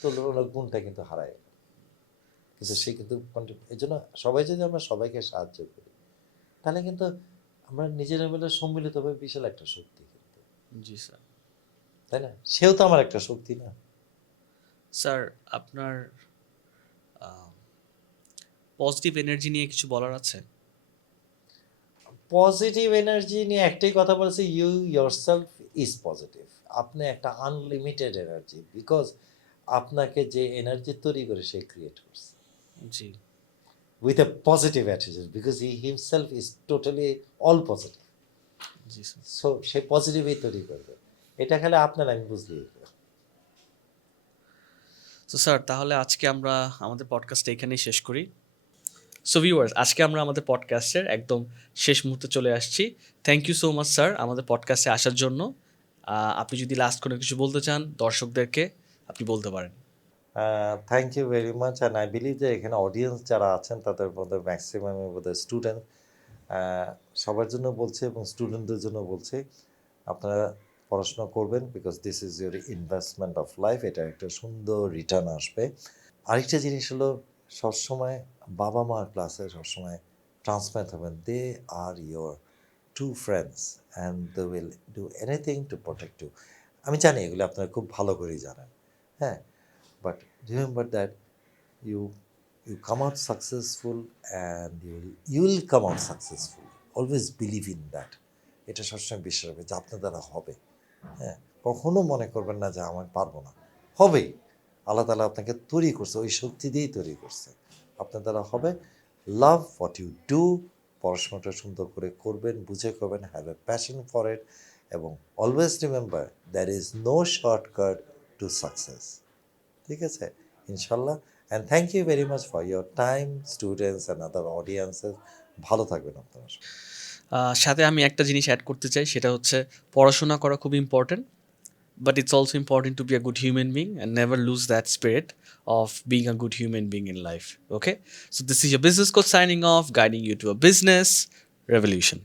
তো ওনার গুণটা কিন্তু হারায় গেল। কিন্তু সে কিন্তু এই জন্য সবাই যদি আমরা সবাইকে সাহায্য করি, তাহলে কিন্তু আমরা নিজেরা মিলে সম্মিলিতভাবে বিশাল একটা শক্তি কিন্তু, জি স্যার। তাই না? সেও তো আমার একটা শক্তি না? স্যার, আপনার পজিটিভ এনার্জি নিয়ে কিছু বলার আছে? পজিটিভ এনার্জি নিয়ে একটাই কথা বলছি, ইউ ইয়োরসেলফ ইজ পজিটিভ। আপনি একটা আনলিমিটেড এনার্জি, বিকজ আপনাকে যে এনার্জি তৈরি করে সে ক্রিয়েট করছে জি। with a positive attitude, because he himself is totally all positive. জি স্যার। সো সে পজিটিভই তৈরি করবে, এটা খালি আপনার আমি বুঝলি। তো স্যার, তাহলে আজকে আমরা আমাদের পডকাস্টটা এখানেই শেষ করি। সো ভিউয়ার্স, আজকে আমরা আমাদের পডকাস্টের একদম শেষ মুহূর্তে চলে আসছি। Thank you so much sir আমাদের পডকাস্টে আসার জন্য। আপনি যদি লাস্ট কোনো কিছু বলতে চান দর্শকদেরকে, আপনি বলতে পারেন। Thank you very much, and I believe যে এখানে অডিয়েন্স যারা আছেন তাদের মধ্যে ম্যাক্সিমাম বোধহয় স্টুডেন্ট। সবার জন্য বলছি এবং স্টুডেন্টদের জন্য বলছি, আপনারা পড়াশোনা করবেন, because this is your investment of life. এটা একটা সুন্দর রিটার্ন আসবে। আরেকটা জিনিস হলো, সবসময় বাবা মার ক্লাসে সবসময় ট্রান্সমেট হবেন, they are your true friends and they will do anything to protect you. আমি জানি এগুলো আপনারা খুব ভালো করেই জানেন, হ্যাঁ, but remember that you you come out successful, and you will come out successful. Always believe in that. এটা সবসময় বিশ্বাস রাখবে যে আপনার দ্বারা হবে। হ্যাঁ, কখনো মনে করবেন না যে আমি পারবো না, হবে। আল্লাহ তাআলা আপনাকে তৈরি করছে, ওই শক্তি দিয়েই তৈরি করছে, আপনার দ্বারা হবে। লাভ হোয়াট ইউ ডু, পড়াশোনাটা সুন্দর করে করবেন, বুঝে করবেন, have a passion for it, এবং always remember there is no shortcut to success. ঠিক আছে, ইনশাল্লাহ। And thank you very much for your time, students and other audiences. ভালো থাকবেন আপনারা। সাথে আমি একটা জিনিস অ্যাড করতে চাই, সেটা হচ্ছে পড়াশোনা করা খুব important, but it's also important to be a good human being and never lose that spirit of being a good human being in life. Okay, so this is your business coach signing off, guiding you to a business revolution.